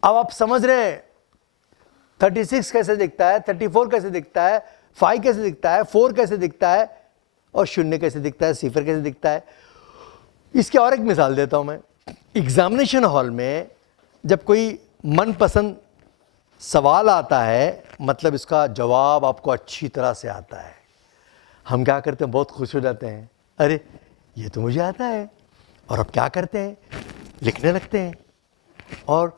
अब आप समझ रहे हैं 36 कैसे दिखता है, 34 कैसे दिखता है, 5 कैसे दिखता है, 4 कैसे दिखता है, और 0 कैसे दिखता है, 0 कैसे दिखता है। इसकी और एक मिसाल देता हूं मैं। एग्जामिनेशन हॉल में जब कोई मनपसंद सवाल आता है, मतलब इसका जवाब आपको अच्छी तरह से आता है, हम क्या करते हैं, बहुत खुश हो जाते हैं, अरे ये तो मुझे आता है। और अब क्या करते हैं, लिखने लगते हैं। और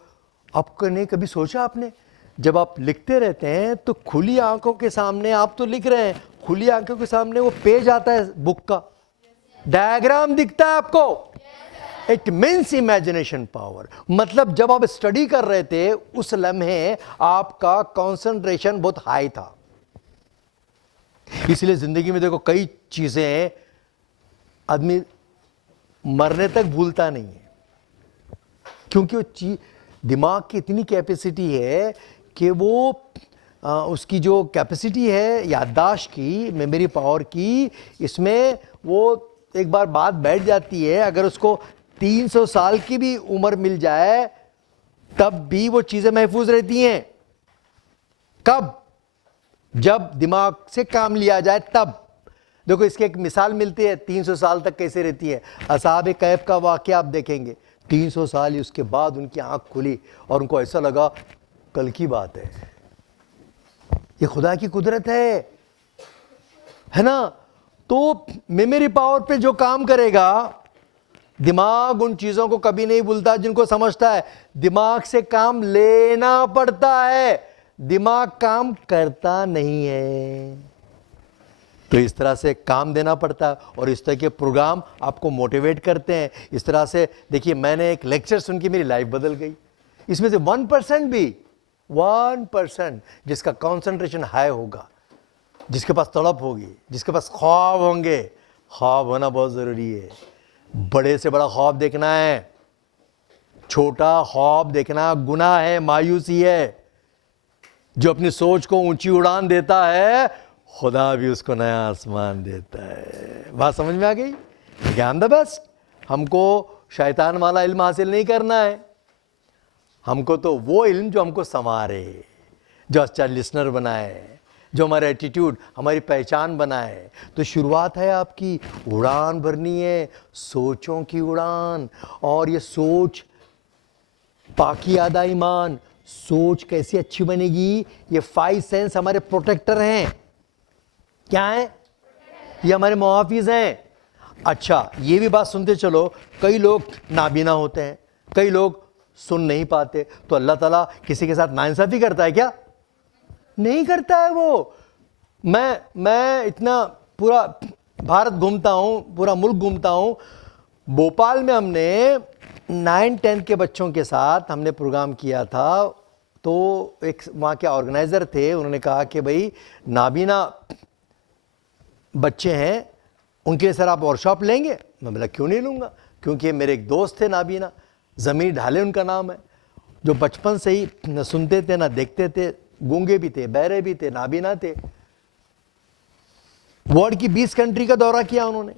आपको नहीं कभी सोचा आपने, जब आप लिखते रहते हैं तो खुली आंखों के सामने आप तो लिख रहे हैं, खुली आंखों के सामने वो पेज आता है बुक का, डायग्राम दिखता है आपको। It means imagination power. मतलब जब आप स्टडी कर रहे थे उस लम्हे आपका कंसंट्रेशन बहुत हाई था। इसलिए जिंदगी में देखो कई चीजें आदमी मरने तक भूलता नहीं है, क्योंकि वो दिमाग की इतनी कैपेसिटी है कि वो उसकी जो कैपेसिटी है याददाश्त की, मेमोरी पावर की, इसमें वो एक बार बात बैठ जाती है। अगर उसको 300 साल की भी उम्र मिल जाए तब भी वो चीजें महफूज रहती हैं। कब? जब दिमाग से काम लिया जाए तब। देखो इसकी एक मिसाल मिलती है 300 साल तक कैसे रहती है। असहाब कैफ का वाकया आप देखेंगे, 300 साल ही उसके बाद उनकी आंख खुली और उनको ऐसा लगा कल की बात है। ये खुदा की कुदरत है ना? तो मेमोरी पावर पे जो काम करेगा, दिमाग उन चीजों को कभी नहीं भूलता जिनको समझता है। दिमाग से काम लेना पड़ता है, दिमाग काम करता नहीं है। तो इस तरह से काम देना पड़ता है और इस तरह के प्रोग्राम आपको मोटिवेट करते हैं। इस तरह से देखिए, मैंने एक लेक्चर सुन के मेरी लाइफ बदल गई। इसमें से 1% जिसका कंसंट्रेशन हाई होगा, जिसके पास तड़प होगी, जिसके पास ख्वाब होंगे। ख्वाब होना बहुत जरूरी है, बड़े से बड़ा ख्वाब देखना है। छोटा ख्वाब देखना गुनाह है, मायूसी है। जो अपनी सोच को ऊंची उड़ान देता है, खुदा भी उसको नया आसमान देता है। बात समझ में आ गई? ज्ञान द बेस्ट। हमको शैतान वाला इल्म हासिल नहीं करना है, हमको तो वो इल्म जो हमको संवारे, जो अच्छा लिसनर बनाए, जो हमारा एटीट्यूड, हमारी पहचान बनाए। तो शुरुआत है आपकी, उड़ान भरनी है, सोचों की उड़ान। और ये सोच पाकियादा ईमान, सोच कैसी अच्छी बनेगी? ये 5 सेंस हमारे प्रोटेक्टर हैं। क्या है? ये हमारे मुहाफिज हैं। अच्छा, ये भी बात सुनते चलो, कई लोग नाबीना होते हैं, कई लोग सुन नहीं पाते, तो अल्लाह ताला किसी के साथ नाइंसाफी करता है क्या? नहीं करता है वो। मैं इतना पूरा भारत घूमता हूँ, पूरा मुल्क घूमता हूँ। भोपाल में हमने 9-10 के बच्चों के साथ हमने प्रोग्राम किया था। तो एक वहाँ के ऑर्गेनाइज़र थे, उन्होंने कहा कि भाई नाबीना बच्चे हैं, उनके लिए सर आप वर्कशॉप लेंगे? मैं बोला क्यों नहीं लूँगा, क्योंकि मेरे एक दोस्त थे नाबीना, ज़मीर ढाले उनका नाम है, जो बचपन से ही न सुनते थे ना देखते थे, गूंगे भी थे, बहरे भी थे, नाबीना थे। वर्ल्ड की 20 कंट्री का दौरा किया उन्होंने।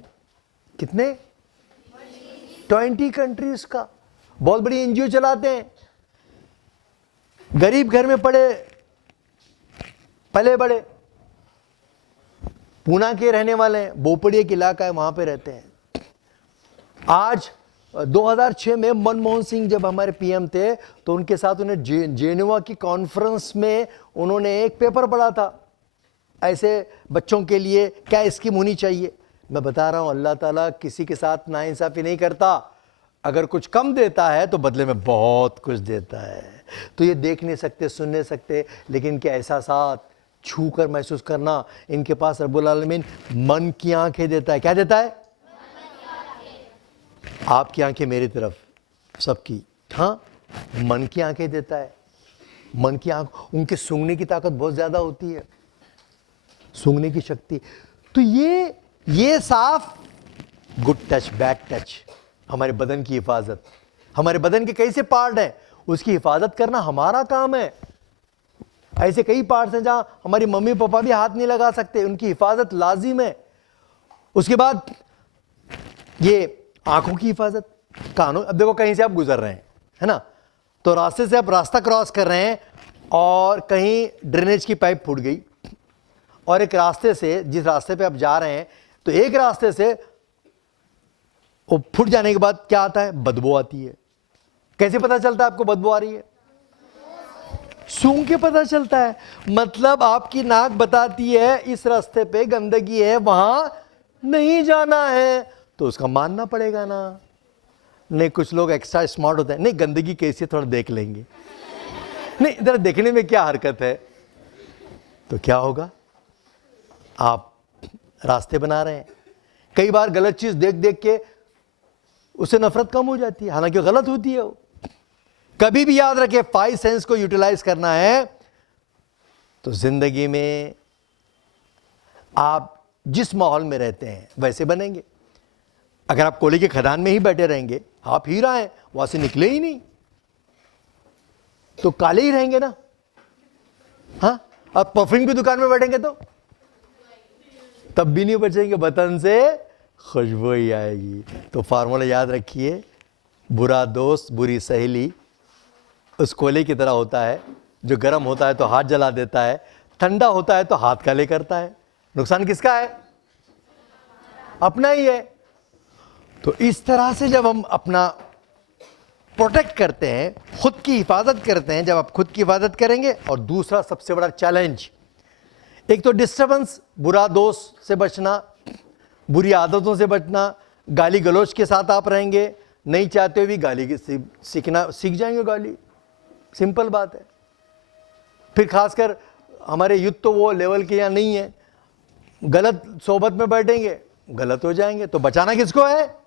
कितने? 20 कंट्रीज का। बहुत बड़ी एनजीओ चलाते हैं। गरीब घर में पले बड़े, पूना के रहने वाले हैं, बोपड़ी एक इलाका है, वहां पे रहते हैं। आज 2006 में मनमोहन सिंह जब हमारे पीएम थे, तो उनके साथ उन्हें जेनेवा की कॉन्फ्रेंस में उन्होंने एक पेपर पढ़ा था, ऐसे बच्चों के लिए क्या स्कीम होनी चाहिए। मैं बता रहा हूं, अल्लाह ताला किसी के साथ नाइंसाफी नहीं करता। अगर कुछ कम देता है तो बदले में बहुत कुछ देता है। तो ये देख नहीं सकते, सुन नहीं सकते, लेकिन इनके एहसासात छू कर महसूस करना, इनके पास रब्बुल आलमीन मन की आंखें देता है। क्या देता है? आपकी आंखें मेरी तरफ, सबकी, हाँ, मन की आंखें देता है। मन की आंख, उनके सूंघने की ताकत बहुत ज्यादा होती है, सूंघने की शक्ति। तो ये साफ गुड टच, बैड टच, हमारे बदन की हिफाजत, हमारे बदन के कई से पार्ट हैं, उसकी हिफाजत करना हमारा काम है। ऐसे कई पार्ट्स हैं जहां हमारी मम्मी पापा भी हाथ नहीं लगा सकते, उनकी हिफाजत लाजिम है। उसके बाद ये आंखों की हिफाजत, कानों, अब देखो कहीं से आप गुजर रहे हैं, है ना, तो रास्ते से आप रास्ता क्रॉस कर रहे हैं और कहीं ड्रेनेज की पाइप फूट गई, और एक रास्ते से, जिस रास्ते पे आप जा रहे हैं, तो एक रास्ते से वो फूट जाने के बाद क्या आता है? बदबू आती है। कैसे पता चलता है आपको बदबू आ रही है? सूंघ के पता चलता है। मतलब आपकी नाक बताती है इस रास्ते पे गंदगी है, वहां नहीं जाना है, तो उसका मानना पड़ेगा ना। नहीं, कुछ लोग एक्स्ट्रा स्मार्ट होते हैं, नहीं गंदगी कैसी है थोड़ा देख लेंगे, नहीं इधर देखने में क्या हरकत है। तो क्या होगा? आप रास्ते बना रहे हैं, कई बार गलत चीज देख देख के उससे नफरत कम हो जाती है, हालांकि गलत होती है वो। कभी भी याद रखें, 5 सेंस को यूटिलाइज करना है तो जिंदगी में आप जिस माहौल में रहते हैं वैसे बनेंगे। अगर आप कोयले के खदान में ही बैठे रहेंगे, आप हीरा हैं, वहां से निकले ही नहीं, तो काले ही रहेंगे ना। हाँ, आप परफ्यूम की दुकान में बैठेंगे तो तब भी नहीं बचेंगे, बतन से खुशबू ही आएगी। तो फार्मूला याद रखिए, बुरा दोस्त, बुरी सहेली उस कोयले की तरह होता है, जो गर्म होता है तो हाथ जला देता है, ठंडा होता है तो हाथ काले करता है। नुकसान किसका है? अपना ही है। तो इस तरह से जब हम अपना प्रोटेक्ट करते हैं, खुद की हिफाजत करते हैं, जब आप खुद की हिफाजत करेंगे, और दूसरा सबसे बड़ा चैलेंज, एक तो डिस्टर्बेंस, बुरा दोस्त से बचना, बुरी आदतों से बचना, गाली गलौज के साथ आप रहेंगे, नहीं चाहते हुए भी गाली सीख जाएंगे गाली, सिंपल बात है। फिर खासकर हमारे युद्ध तो वो लेवल के यहाँ नहीं है, गलत सोबत में बैठेंगे गलत हो जाएंगे। तो बचाना किसको है?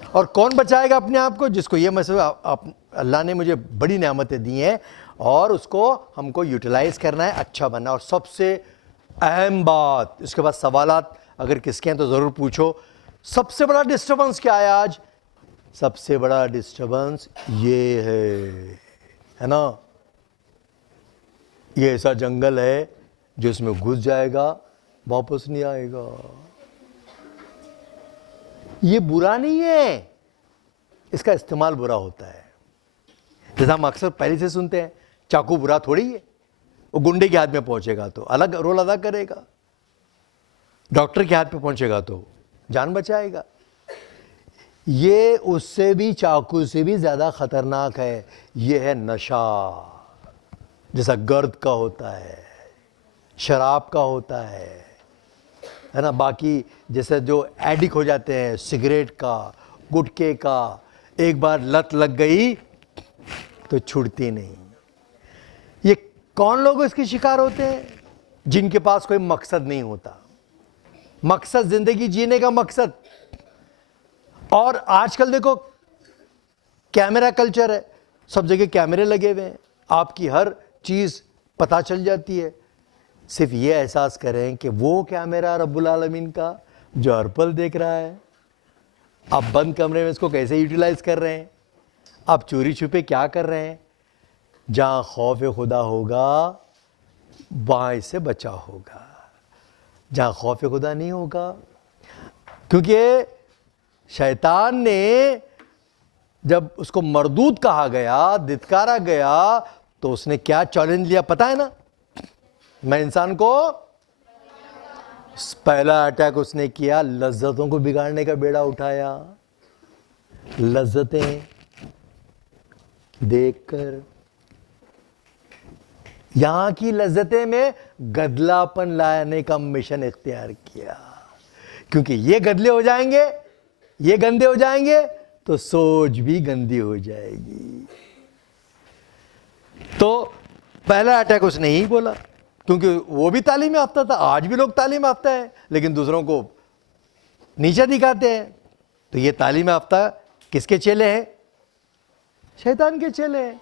और कौन बचाएगा अपने आप को? जिसको ये महसूस अल्लाह ने मुझे बड़ी नेमतें दी हैं और उसको हमको यूटिलाइज करना है, अच्छा बनना। और सबसे अहम बात, इसके बाद सवालात अगर किसके हैं तो ज़रूर पूछो, सबसे बड़ा डिस्टर्बेंस क्या है आज? सबसे बड़ा डिस्टरबेंस ये है ना। ये ऐसा जंगल है जो इसमें घुस जाएगा वापस नहीं आएगा। ये बुरा नहीं है, इसका इस्तेमाल बुरा होता है। जैसा हम अक्सर पहले से सुनते हैं, चाकू बुरा थोड़ी है, वो गुंडे के हाथ में पहुंचेगा तो अलग रोल अदा करेगा, डॉक्टर के हाथ में पहुंचेगा तो जान बचाएगा। ये उससे भी, चाकू से भी ज्यादा खतरनाक है। ये है नशा, जैसा गर्द का होता है, शराब का होता है ना। बाकी जैसे जो एडिक्ट हो जाते हैं सिगरेट का, गुटखे का, एक बार लत लग गई तो छूटती नहीं। ये कौन लोग इसके शिकार होते हैं? जिनके पास कोई मकसद नहीं होता, मकसद जिंदगी जीने का मकसद। और आजकल देखो कैमरा कल्चर है, सब जगह कैमरे लगे हुए हैं, आपकी हर चीज पता चल जाती है। सिर्फ ये एहसास करें कि वो कैमरा रब्बुल आलमीन का जो हर पल देख रहा है, आप बंद कमरे में इसको कैसे यूटिलाइज कर रहे हैं, आप चोरी छुपे क्या कर रहे हैं। जहां खौफ खुदा होगा वहां इससे बचा होगा, जहां खौफ खुदा नहीं होगा। क्योंकि शैतान ने जब उसको मरदूद कहा गया, धिक्कारा गया, तो उसने क्या चैलेंज लिया पता है ना? मैं इंसान को, पहला अटैक उसने किया, लज्जतों को बिगाड़ने का बेड़ा उठाया। लज्जतें देखकर, यहां की लज्जतें में गदलापन लाने का मिशन इख्तियार किया। क्योंकि ये गदले हो जाएंगे, ये गंदे हो जाएंगे तो सोच भी गंदी हो जाएगी। तो पहला अटैक उसने ही बोला, क्योंकि वो भी तालीम याफ्ता था, आज भी लोग तालीम याफ्ता है लेकिन दूसरों को नीचा दिखाते हैं। तो ये तालीम याफ्ता किसके चेले हैं? शैतान के चेले हैं।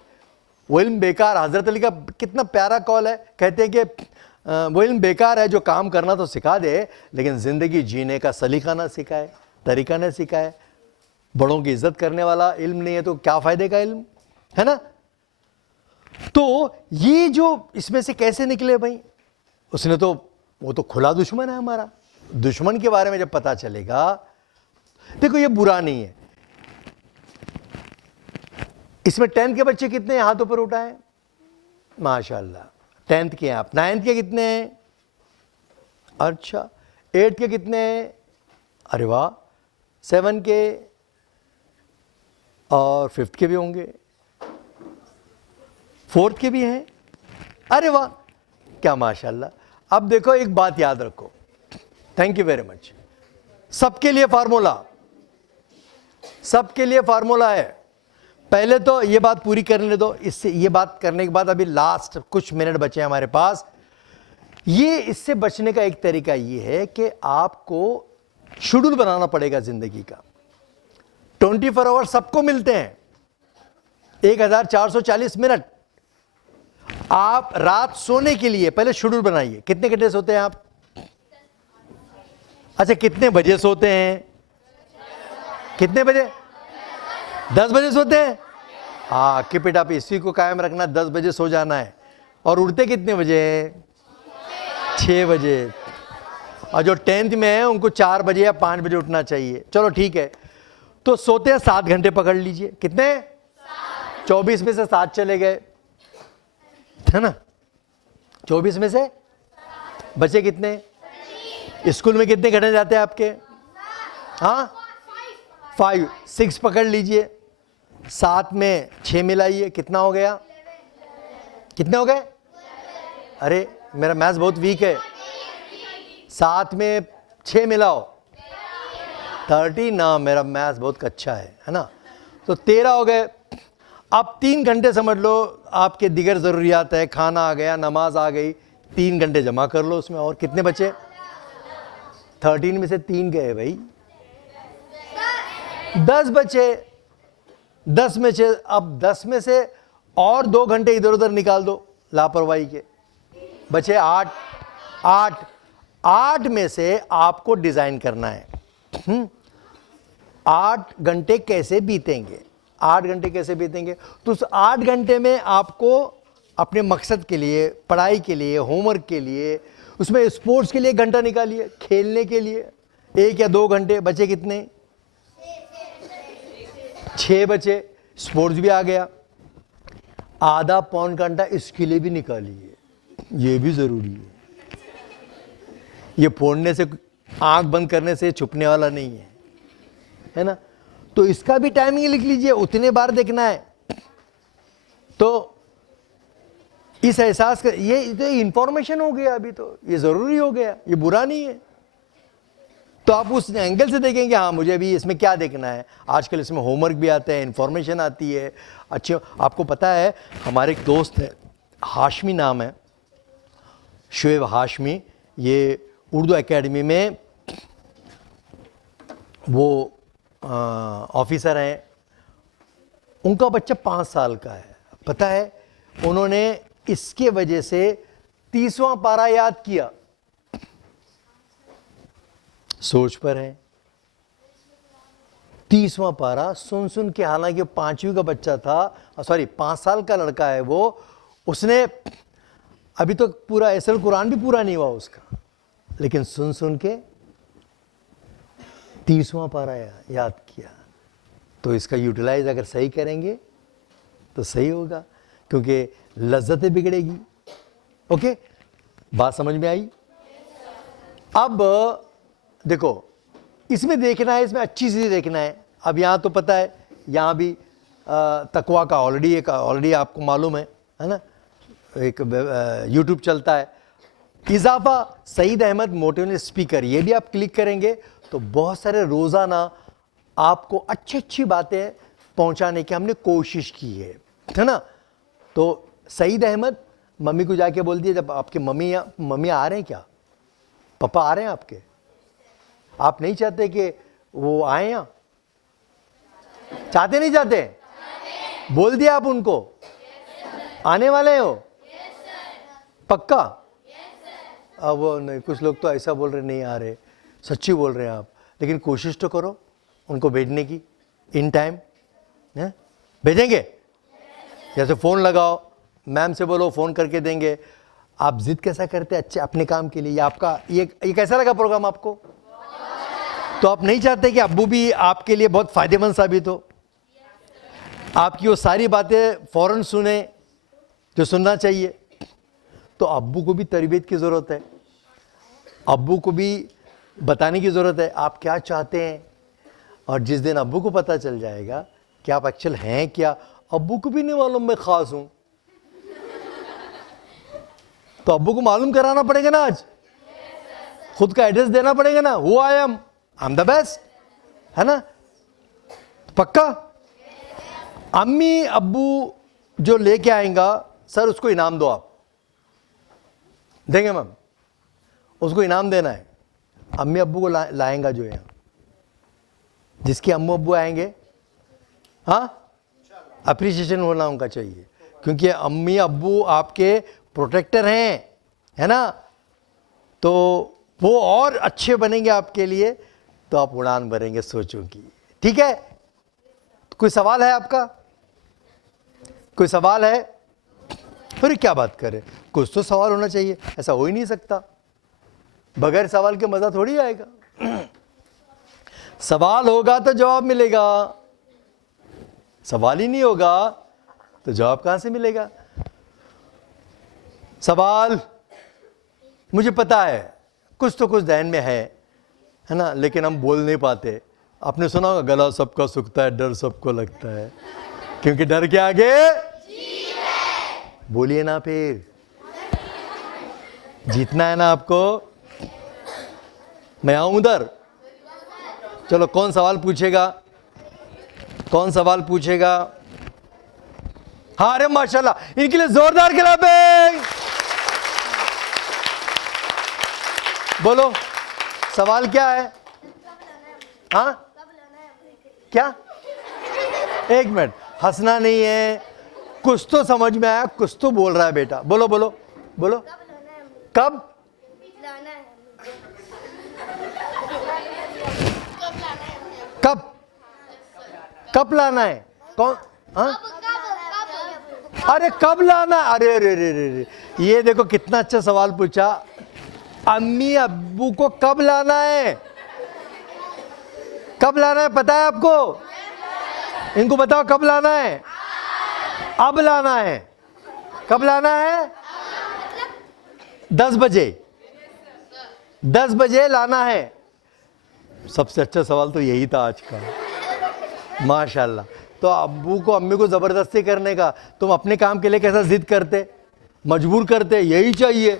वो इल्म बेकार, हजरत अली का कितना प्यारा कॉल है, कहते हैं कि वो इल्म बेकार है जो काम करना तो सिखा दे लेकिन जिंदगी जीने का सलीका ना सिखाए, तरीका ना सिखाए। बड़ों की इज्जत करने वाला इल्म नहीं है तो क्या फायदे का इल्म है ना। तो ये जो इसमें से कैसे निकले भाई? उसने तो, वो तो खुला दुश्मन है हमारा। दुश्मन के बारे में जब पता चलेगा, देखो ये बुरा नहीं है। इसमें 10th के बच्चे कितने हैं? हाथ ऊपर उठाएं। माशाल्लाह 10th के हैं आप। 9th के कितने हैं? अच्छा 8th के कितने हैं? अरे वाह 7 के और 5th के भी होंगे, 4th के भी हैं। अरे वाह क्या माशाल्लाह। अब देखो एक बात याद रखो, थैंक यू वेरी मच। सबके लिए फार्मूला, सबके लिए फार्मूला है। पहले तो ये बात पूरी करने दो, इससे ये बात करने के बाद अभी लास्ट कुछ मिनट बचे हमारे पास। ये इससे बचने का एक तरीका ये है कि आपको शेड्यूल बनाना पड़ेगा जिंदगी का। 24 आवर सबको मिलते हैं, 1440 मिनट। आप रात सोने के लिए पहले शेड्यूल बनाइए, कितने घंटे सोते हैं आप? अच्छा कितने बजे सोते हैं? कितने बजे? 10 बजे सोते हैं। हाँ कीप इट अप, इसी को कायम रखना, 10 बजे सो जाना है। और उठते कितने बजे? 6 बजे। और जो 10th में है उनको 4 बजे या 5 बजे उठना चाहिए। चलो ठीक है, तो सोते हैं 7 घंटे पकड़ लीजिए। कितने? 24 में से 7 चले गए, है ना। 24 में से बचे कितने? स्कूल में कितने घंटे जाते हैं आपके? हाँ 5, 6 पकड़ लीजिए। 7 में 6 मिलाइए, कितना हो गया? कितने हो गए? अरे मेरा मैथ्स बहुत वीक है। 7 में 6 मिलाओ 30 ना, मेरा मैथ्स बहुत कच्चा है ना। तो 13 हो गए। अब 3 घंटे समझ लो आपके दिगर ज़रूरियात है, खाना आ गया, नमाज आ गई, 3 घंटे जमा कर लो उसमें। और कितने बचे? 13 में से 3 गए भाई, 10 बचे। 10 में से, अब 10 में से और 2 घंटे इधर उधर निकाल दो लापरवाही के, बचे 8। 8 में से आपको डिजाइन करना है। 8 घंटे कैसे बीतेंगे, 8 घंटे कैसे बीतेंगे? तो उस 8 घंटे में आपको अपने मकसद के लिए, पढ़ाई के लिए, होमवर्क के लिए, उसमें स्पोर्ट्स के लिए 1 घंटा निकालिए, खेलने के लिए 1 या 2 घंटे, बचे कितने? 6 बचे। स्पोर्ट्स भी आ गया, आधा पौन घंटा इसके लिए भी निकालिए, ये भी ज़रूरी है। ये फोड़ने से, आंख बंद करने से छुपने वाला नहीं है ना? तो इसका भी टाइमिंग लिख लीजिए, उतने बार देखना है। तो इस एहसास का, ये तो इंफॉर्मेशन हो गया, अभी तो ये ज़रूरी हो गया, ये बुरा नहीं है। तो आप उस एंगल से देखेंगे, हाँ मुझे अभी इसमें क्या देखना है। आजकल इसमें होमवर्क भी आता है, इंफॉर्मेशन आती है अच्छे। आपको पता है, हमारे एक दोस्त है, हाशमी नाम है, शुएब हाशमी, ये उर्दू एकेडमी में वो ऑफिसर हैं। उनका बच्चा 5 साल का है। पता है, उन्होंने इसके वजह से 30वां पारा याद किया। सोच पर है, 30वां पारा सुन सुन के, हालांकि 5वीं का बच्चा था, सॉरी 5 साल का लड़का है वो, उसने अभी तो पूरा असल कुरान भी पूरा नहीं हुआ उसका, लेकिन सुन सुन के 30वां पारा याद किया। तो इसका यूटिलाइज अगर सही करेंगे तो सही होगा, क्योंकि लज्जतें बिगड़ेगी। ओके, बात समझ में आई? अब देखो, इसमें देखना है, इसमें अच्छी चीज़ देखना है। अब यहाँ तो पता है, यहाँ भी तकवा का ऑलरेडी आपको मालूम है ना, एक यूट्यूब चलता है, इजाफा सईद अहमद मोटिवेशनल स्पीकर, ये भी आप क्लिक करेंगे तो बहुत सारे रोज़ाना आपको अच्छी अच्छी बातें पहुंचाने की हमने कोशिश की है ना। तो सईद अहमद, मम्मी को जाके बोल दिया, जब आपके मम्मी आ रहे हैं क्या, पापा आ रहे हैं आपके, आप नहीं चाहते कि वो आए यहाँ, चाहते नहीं चाहते? बोल दिया आप उनको, आने वाले हो? पक्का? अब वो नहीं, कुछ लोग तो ऐसा बोल रहे नहीं आ रहे, सच्ची बोल रहे हैं आप, लेकिन कोशिश तो करो उनको भेजने की इन टाइम। भेजेंगे? जैसे फ़ोन लगाओ, मैम से बोलो फ़ोन करके देंगे। आप जिद कैसा करते हैं अच्छे अपने काम के लिए। आपका ये कैसा लगा प्रोग्राम आपको? तो आप नहीं चाहते कि अब्बू भी आपके लिए बहुत फ़ायदेमंद साबित हो, आपकी वो सारी बातें फ़ौरन सुने जो सुनना चाहिए। तो अब्बू को भी तरबियत की ज़रूरत है, अब्बू को भी बताने की ज़रूरत है आप क्या चाहते हैं। और जिस दिन अब्बू को पता चल जाएगा कि आप एक्चुअल हैं क्या, अब्बू को भी नहीं मालूम मैं ख़ास हूँ, तो अब्बू को मालूम कराना पड़ेगा ना, आज खुद का एड्रेस देना पड़ेगा ना, who I am the best, है ना? पक्का? अम्मी अब्बू जो लेके आएगा, सर उसको इनाम दो, आप देंगे मैम, उसको इनाम देना है। अम्मी अब्बू को लाएंगा जो यहाँ, जिसके अम्मू अब्बू आएंगे, हाँ अप्रिसिएशन होना उनका चाहिए, क्योंकि अम्मी अब्बू आपके प्रोटेक्टर हैं, है ना? तो वो और अच्छे बनेंगे आपके लिए, तो आप उड़ान भरेंगे सोचों की। ठीक है? कोई सवाल है आपका? कोई सवाल है? अरे क्या बात करें, कुछ तो सवाल होना चाहिए, ऐसा हो ही नहीं सकता, बगैर सवाल के मजा थोड़ी आएगा। सवाल होगा तो जवाब मिलेगा, सवाल ही नहीं होगा तो जवाब कहां से मिलेगा? सवाल मुझे पता है कुछ तो कुछ ध्यान में है ना, लेकिन हम बोल नहीं पाते। आपने सुना होगा, गला सबका सूखता है, डर सबको लगता है, क्योंकि डर के आगे बोलिए ना, फिर जीतना है ना आपको। मैं आऊं उधर? चलो, कौन सवाल पूछेगा? कौन सवाल पूछेगा? हाँ, अरे माशाल्लाह, इनके लिए जोरदार क्लैपिंग। बोलो, सवाल क्या है? हाँ क्या? एक मिनट, हंसना नहीं है, कुछ तो समझ में आया, कुछ तो बोल रहा है बेटा। बोलो बोलो बोलो, कब? कब? कब लाना है? कौन? हाँ, अरे कब लाना? अरे अरे अरे अरे, ये देखो कितना अच्छा सवाल पूछा। अम्मी अब्बू को कब लाना है? कब लाना है पता है आपको? इनको बताओ कब लाना है? अब लाना है। कब लाना है? 10 बजे। 10 बजे लाना है। सबसे अच्छा सवाल तो यही था आज का, माशाल्लाह। तो अब्बू को अम्मी को जबरदस्ती करने का, तुम अपने काम के लिए कैसा जिद करते, मजबूर करते, यही चाहिए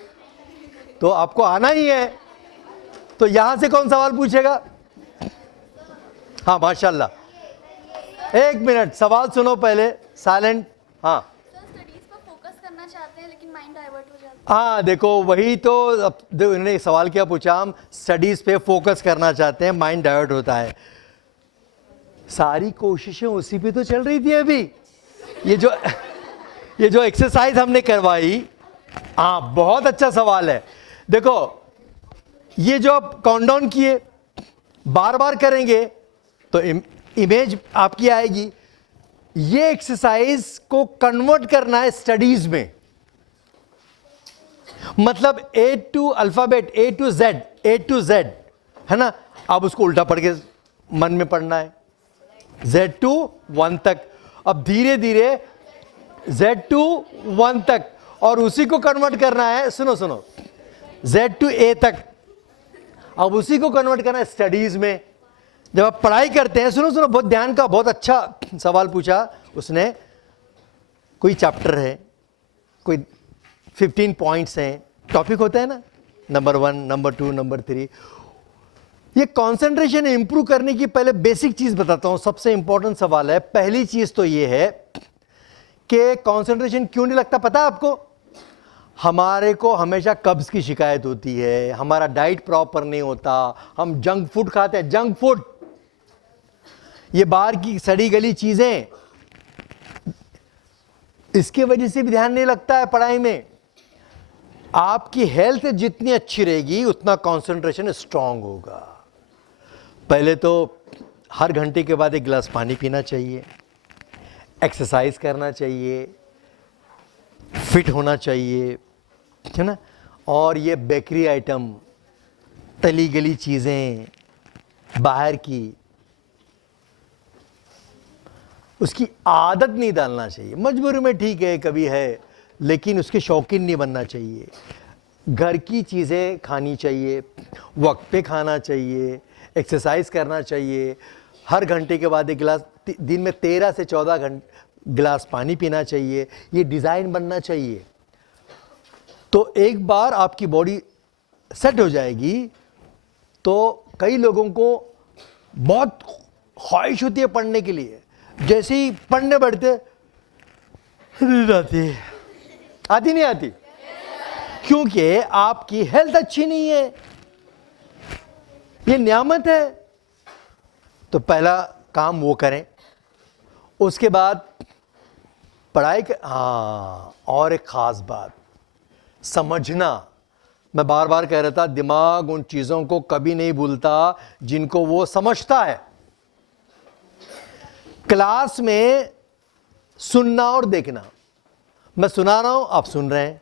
तो आपको आना ही है। तो यहां से कौन सवाल पूछेगा? हाँ माशाल्लाह। 1 मिनट, सवाल सुनो पहले, साइलेंट। हाँ स्टडीज पर फोकस करना चाहते हैं लेकिन माइंड डाइवर्ट हो जाता है। हाँ, देखो वही तो, अब इन्होंने एक सवाल क्या पूछा, हम स्टडीज पे फोकस करना चाहते हैं, माइंड डाइवर्ट होता है। सारी कोशिशें उसी पे तो चल रही थी अभी। ये जो एक्सरसाइज हमने करवाई, हाँ बहुत अच्छा सवाल है। देखो ये जो आप काउंटडाउन किए, बार बार करेंगे तो इमेज आपकी आएगी। ये एक्सरसाइज को कन्वर्ट करना है स्टडीज में, मतलब A to alphabet, A to Z है ना। अब उसको उल्टा पढ़ के मन में पढ़ना है, Z to 1 तक। अब धीरे धीरे Z to 1 तक, और उसी को कन्वर्ट करना है, सुनो सुनो, Z to A तक। अब उसी को कन्वर्ट करना है स्टडीज में। जब आप पढ़ाई करते हैं, सुनो सुनो बहुत ध्यान का, बहुत अच्छा सवाल पूछा उसने। कोई चैप्टर है, कोई 15 पॉइंट्स हैं, टॉपिक होता है ना, नंबर 1, नंबर 2, नंबर 3। ये कंसंट्रेशन इंप्रूव करने की पहले बेसिक चीज बताता हूं, सबसे इंपॉर्टेंट सवाल है। पहली चीज तो ये है कि कंसंट्रेशन क्यों नहीं लगता पता है आपको? हमारे को हमेशा कब्ज की शिकायत होती है, हमारा डाइट प्रॉपर नहीं होता, हम जंक फूड खाते हैं, जंक फूड, ये बाहर की सड़ी गली चीजें, इसके वजह से भी ध्यान नहीं लगता है पढ़ाई में। आपकी हेल्थ जितनी अच्छी रहेगी उतना कंसंट्रेशन स्ट्रांग होगा। पहले तो हर घंटे के बाद 1 गिलास पानी पीना चाहिए, एक्सरसाइज करना चाहिए, फिट होना चाहिए, है ना। और ये बेकरी आइटम, तली गली चीज़ें बाहर की, उसकी आदत नहीं डालना चाहिए। मजबूरी में ठीक है कभी है, लेकिन उसके शौकीन नहीं बनना चाहिए। घर की चीज़ें खानी चाहिए, वक्त पे खाना चाहिए, एक्सरसाइज करना चाहिए, हर घंटे के बाद 1 गिलास, दिन में 13 से 14 गिलास पानी पीना चाहिए। ये डिज़ाइन बनना चाहिए। तो एक बार आपकी बॉडी सेट हो जाएगी तो कई लोगों को बहुत ख्वाहिश होती है पढ़ने के लिए, जैसे ही पढ़ने बैठते नींद आती नहीं आती, क्योंकि आपकी हेल्थ अच्छी नहीं है। ये नियामत है। तो पहला काम वो करें, उसके बाद पढ़ाई के, हाँ और एक खास बात, समझना। मैं बार बार कह रहा था, दिमाग उन चीजों को कभी नहीं भूलता जिनको वो समझता है। क्लास में सुनना और देखना, मैं सुना रहा हूं आप सुन रहे हैं,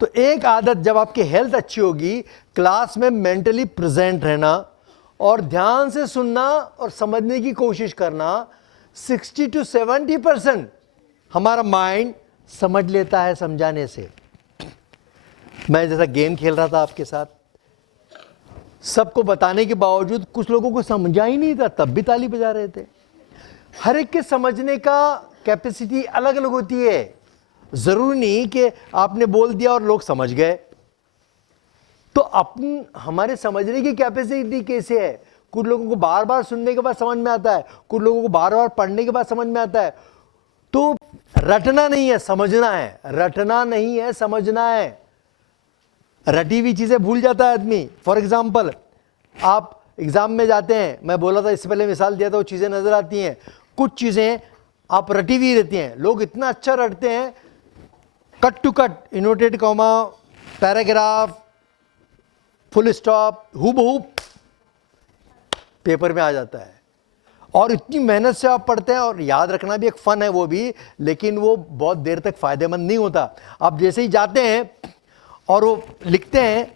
तो एक आदत, जब आपकी हेल्थ अच्छी होगी, क्लास में मेंटली प्रेजेंट रहना और ध्यान से सुनना और समझने की कोशिश करना। 60 to 70% हमारा माइंड समझ लेता है समझाने से। मैं जैसा गेम खेल रहा था आपके साथ, सबको बताने के बावजूद कुछ लोगों को समझा ही नहीं था, तब भी ताली बजा रहे थे। हर एक के समझने का कैपेसिटी अलग अलग होती है। जरूरी नहीं कि आपने बोल दिया और लोग समझ गए। तो हमारे समझने की कैपेसिटी कैसे है? कुछ लोगों को बार बार सुनने के बाद समझ में आता है, कुछ लोगों को बार बार पढ़ने के बाद समझ में आता है। तो रटना नहीं है, समझना है। रटना नहीं है, समझना है। रटी हुई चीजें भूल जाता है आदमी। फॉर एग्जाम्पल, आप एग्जाम में जाते हैं, मैं बोला था इससे पहले, मिसाल दिया था, वो चीजें नजर आती हैं। कुछ चीजें आप रटी हुई रहती हैं। लोग इतना अच्छा रटते हैं, cut to cut, inverted comma, paragraph, full stop, हूबहू पेपर में आ जाता है। और इतनी मेहनत से आप पढ़ते हैं, और याद रखना भी एक फ़न है वो भी, लेकिन वो बहुत देर तक फ़ायदेमंद नहीं होता। आप जैसे ही जाते हैं और वो लिखते हैं,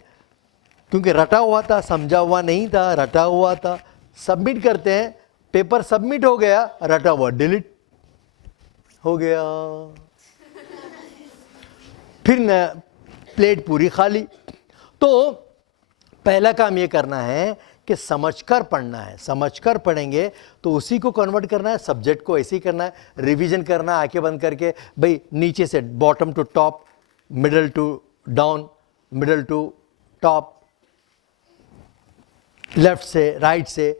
क्योंकि रटा हुआ था, समझा हुआ नहीं था, रटा हुआ था, सबमिट करते हैं, पेपर सबमिट हो गया, रटा हुआ डिलीट हो गया, फिर न प्लेट पूरी खाली। तो पहला काम ये करना है कि समझकर पढ़ना है, समझकर पढ़ेंगे तो उसी को कन्वर्ट करना है, सब्जेक्ट को ऐसे ही करना है, रिवीजन करना है आंखें बंद करके, भाई नीचे से bottom to top, middle to down, middle to top, left से राइट से,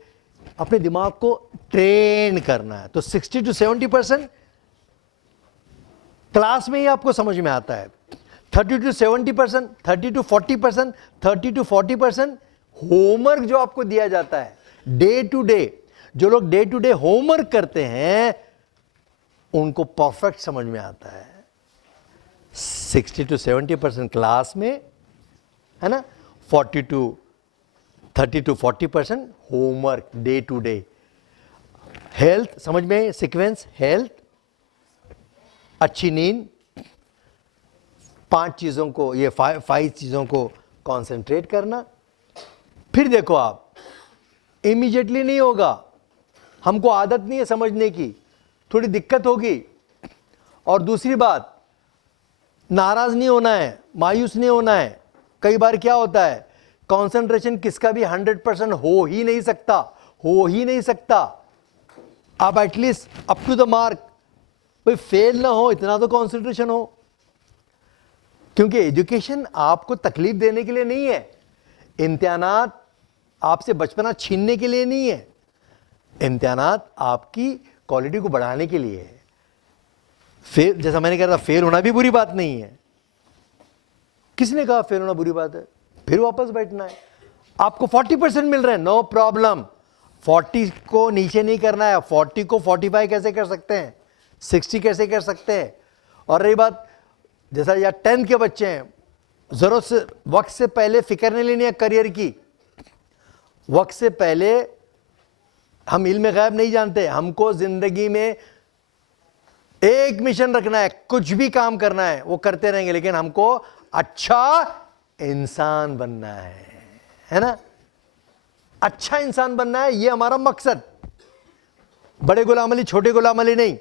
अपने दिमाग को ट्रेन करना है। तो 60 to 70% क्लास में ही आपको समझ में आता है, 30 to 70%, 30 to 40%, 30 to 40% होमवर्क जो आपको दिया जाता है डे टू डे, जो लोग डे टू डे होमवर्क करते हैं उनको परफेक्ट समझ में आता है। 60 to 70% क्लास में है ना, 30 to 40% homework day to day. Health समझ में, सीक्वेंस, हेल्थ, अच्छी नींद, 5 चीज़ों को, ये 5 चीज़ों को कंसंट्रेट करना। फिर देखो आप, इमीडिएटली नहीं होगा, हमको आदत नहीं है समझने की, थोड़ी दिक्कत होगी। और दूसरी बात, नाराज नहीं होना है, मायूस नहीं होना है। कई बार क्या होता है, कंसंट्रेशन किसका भी 100% हो ही नहीं सकता, हो ही नहीं सकता। आप at least up to the mark, भाई फेल ना हो, इतना तो कंसंट्रेशन हो। क्योंकि एजुकेशन आपको तकलीफ देने के लिए नहीं है, इम्तिहानात आपसे बचपना छीनने के लिए नहीं है, इम्तिहानात आपकी क्वालिटी को बढ़ाने के लिए है। फेल, जैसा मैंने कहा था, फेल होना भी बुरी बात नहीं है। किसने कहा फेल होना बुरी बात है? फिर वापस बैठना है। आपको 40% मिल रहे हैं, नो प्रॉब्लम, 40 को नीचे नहीं करना है। 40 को 45 कैसे कर सकते हैं, 60 कैसे कर सकते हैं? और रही बात, जैसा या 10th के बच्चे हैं, जरूरत से वक्त से पहले फिक्र नहीं लेनी है करियर की। वक्त से पहले, हम इल्म गैब नहीं जानते, हमको जिंदगी में एक मिशन रखना है, कुछ भी काम करना है वो करते रहेंगे, लेकिन हमको अच्छा इंसान बनना है ना, अच्छा इंसान बनना है, ये हमारा मकसद। बड़े गुलाम अली, छोटे गुलाम अली नहीं।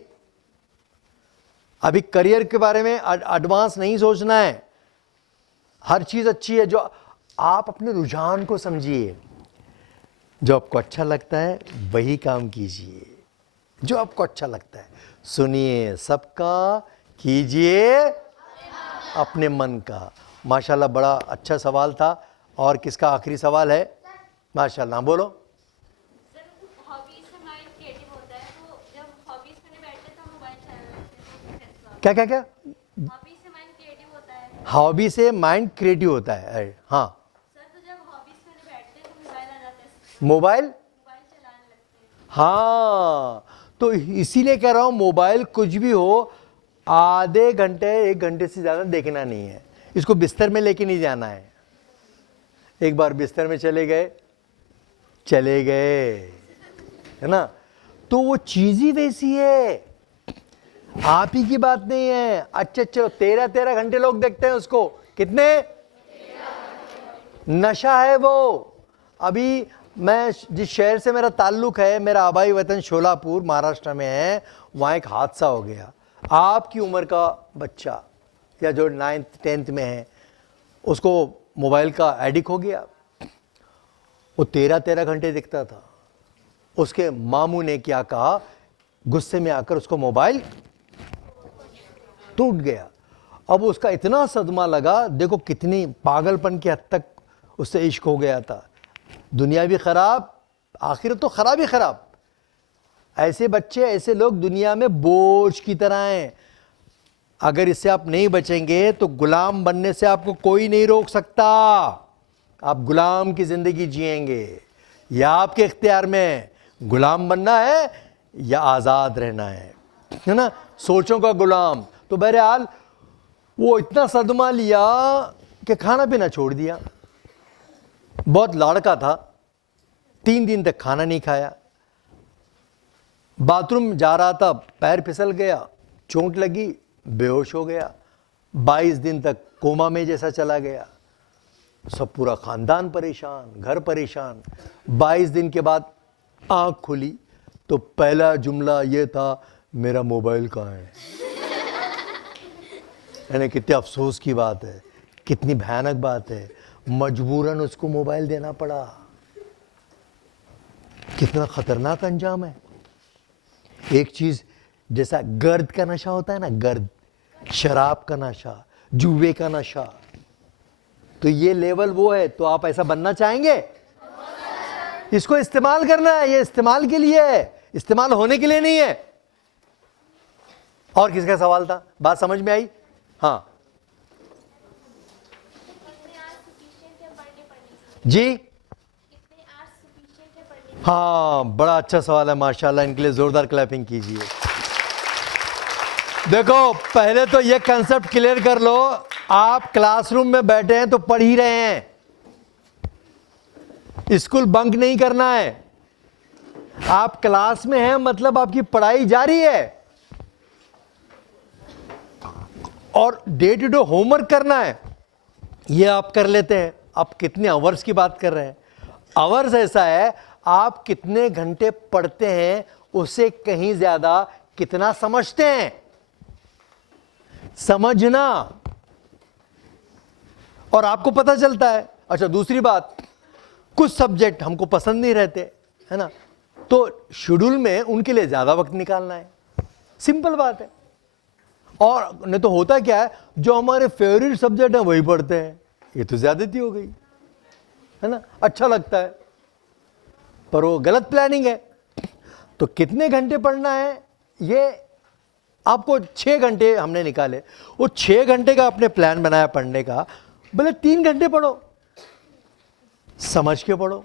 अभी करियर के बारे में एडवांस नहीं सोचना है, हर चीज अच्छी है। जो आप अपने रुझान को समझिए, जो आपको अच्छा लगता है वही काम कीजिए, जो आपको अच्छा लगता है। सुनिए सबका, कीजिए अपने मन का। माशाल्लाह, बड़ा अच्छा सवाल था। और किसका आखिरी सवाल है? माशाल्लाह, बोलो। हॉबीज से माइंड क्रिएटिव होता है, तो जब हॉबीज करने बैठते हैं तो मोबाइल चलाना लगते हैं। क्या क्या क्या? हॉबीज से माइंड क्रिएटिव होता है। हॉबी से माइंड क्रिएटिव होता है, हाँ। सर, तो जब हॉबीज करने बैठते हैं तो मोबाइल आ जाता है, मोबाइल, मोबाइल चलाने लगते हैं। हाँ, तो इसीलिए कह रहा हूं, मोबाइल कुछ भी हो, आधे घंटे 1 घंटे से ज़्यादा देखना नहीं है। इसको बिस्तर में लेके नहीं जाना है। एक बार बिस्तर में चले गए, है ना, तो वो चीज़ ही वैसी है, आप ही की बात नहीं है। अच्छे 13 घंटे लोग देखते हैं उसको। कितने? नशा है वो। अभी मैं जिस शहर से मेरा ताल्लुक़ है, मेरा आबाई वतन शोलापुर महाराष्ट्र में है, वहाँ एक हादसा हो गया। आपकी उम्र का बच्चा या जो 9th 10th में है, उसको मोबाइल का एडिक्ट हो गया। वो 13 घंटे दिखता था। उसके मामू ने क्या कहा, गुस्से में आकर उसको मोबाइल टूट गया। अब उसका इतना सदमा लगा, देखो कितनी पागलपन की हद तक उससे इश्क हो गया था। दुनिया भी खराब, आखिरत तो खराब ही खराब। ऐसे बच्चे, ऐसे लोग दुनिया में बोझ की तरह हैं। अगर इससे आप नहीं बचेंगे तो गुलाम बनने से आपको कोई नहीं रोक सकता। आप गुलाम की जिंदगी जिएंगे, या आपके इख्तियार में गुलाम बनना है या आज़ाद रहना है ना, सोचों का गुलाम। तो बहरहाल वो इतना सदमा लिया कि खाना पीना छोड़ दिया। बहुत लाड़का था, 3 दिन तक खाना नहीं खाया। बाथरूम जा रहा था, पैर फिसल गया, चोट लगी, बेहोश हो गया, 22 दिन तक कोमा में जैसा चला गया। सब पूरा खानदान परेशान, घर परेशान। 22 दिन के बाद आंख खुली तो पहला जुमला ये था, मेरा मोबाइल कहाँ है। यानी कितने अफसोस की बात है, कितनी भयानक बात है, मजबूरन उसको मोबाइल देना पड़ा। कितना खतरनाक अंजाम है। एक चीज जैसा गर्द का नशा होता है ना, गर्द, शराब का नशा, जुए का नशा, तो ये लेवल वो है। तो आप ऐसा बनना चाहेंगे? इसको इस्तेमाल करना है, ये इस्तेमाल के लिए है, इस्तेमाल होने के लिए नहीं है। और किसका सवाल था? बात समझ में आई? हाँ जी, हाँ, बड़ा अच्छा सवाल है, माशाल्लाह, इनके लिए जोरदार क्लैपिंग कीजिए। देखो, पहले तो ये कंसेप्ट क्लियर कर लो, आप क्लासरूम में बैठे हैं तो पढ़ ही रहे हैं, स्कूल बंक नहीं करना है। आप क्लास में हैं मतलब आपकी पढ़ाई जारी है, और डे टू डे होमवर्क करना है, ये आप कर लेते हैं। आप कितने आवर्स की बात कर रहे हैं? आवर्स ऐसा है, आप कितने घंटे पढ़ते हैं उससे कहीं ज्यादा कितना समझते हैं, समझना, और आपको पता चलता है। अच्छा, दूसरी बात, कुछ सब्जेक्ट हमको पसंद नहीं रहते, है ना, तो शेड्यूल में उनके लिए ज्यादा वक्त निकालना है, सिंपल बात है। और नहीं तो होता क्या है, जो हमारे फेवरेट सब्जेक्ट है वही पढ़ते हैं, ये तो ज्यादती हो गई, है ना, अच्छा लगता है, पर वो गलत प्लानिंग है। तो कितने घंटे पढ़ना है, ये आपको 6 घंटे हमने निकाले, वो 6 घंटे का आपने प्लान बनाया पढ़ने का, भले 3 घंटे पढ़ो, समझ के पढ़ो।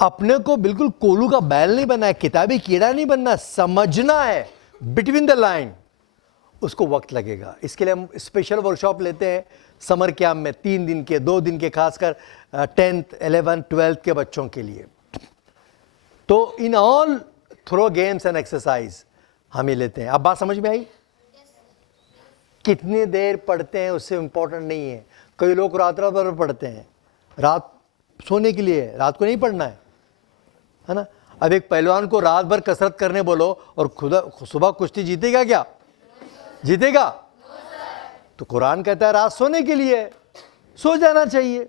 अपने को बिल्कुल कोलू का बैल नहीं बनना है, किताबी कीड़ा नहीं बनना, समझना है बिटवीन द लाइन, उसको वक्त लगेगा। इसके लिए हम स्पेशल वर्कशॉप लेते हैं समर कैंप में, 3 दिन के, 2 दिन के, खासकर 10th 11th 12th के बच्चों के लिए। तो in all throw games and exercise हम ही लेते हैं। अब बात समझ में आई? कितनी देर पढ़ते हैं उससे इंपॉर्टेंट नहीं है। कई लोग रात रात भर पढ़ते हैं, रात सोने के लिए, रात को नहीं पढ़ना है ना। अब एक पहलवान को रात भर कसरत करने बोलो और खुदा सुबह कुश्ती जीतेगा क्या? जीतेगा? तो कुरान कहता है रात सोने के लिए, सो जाना चाहिए,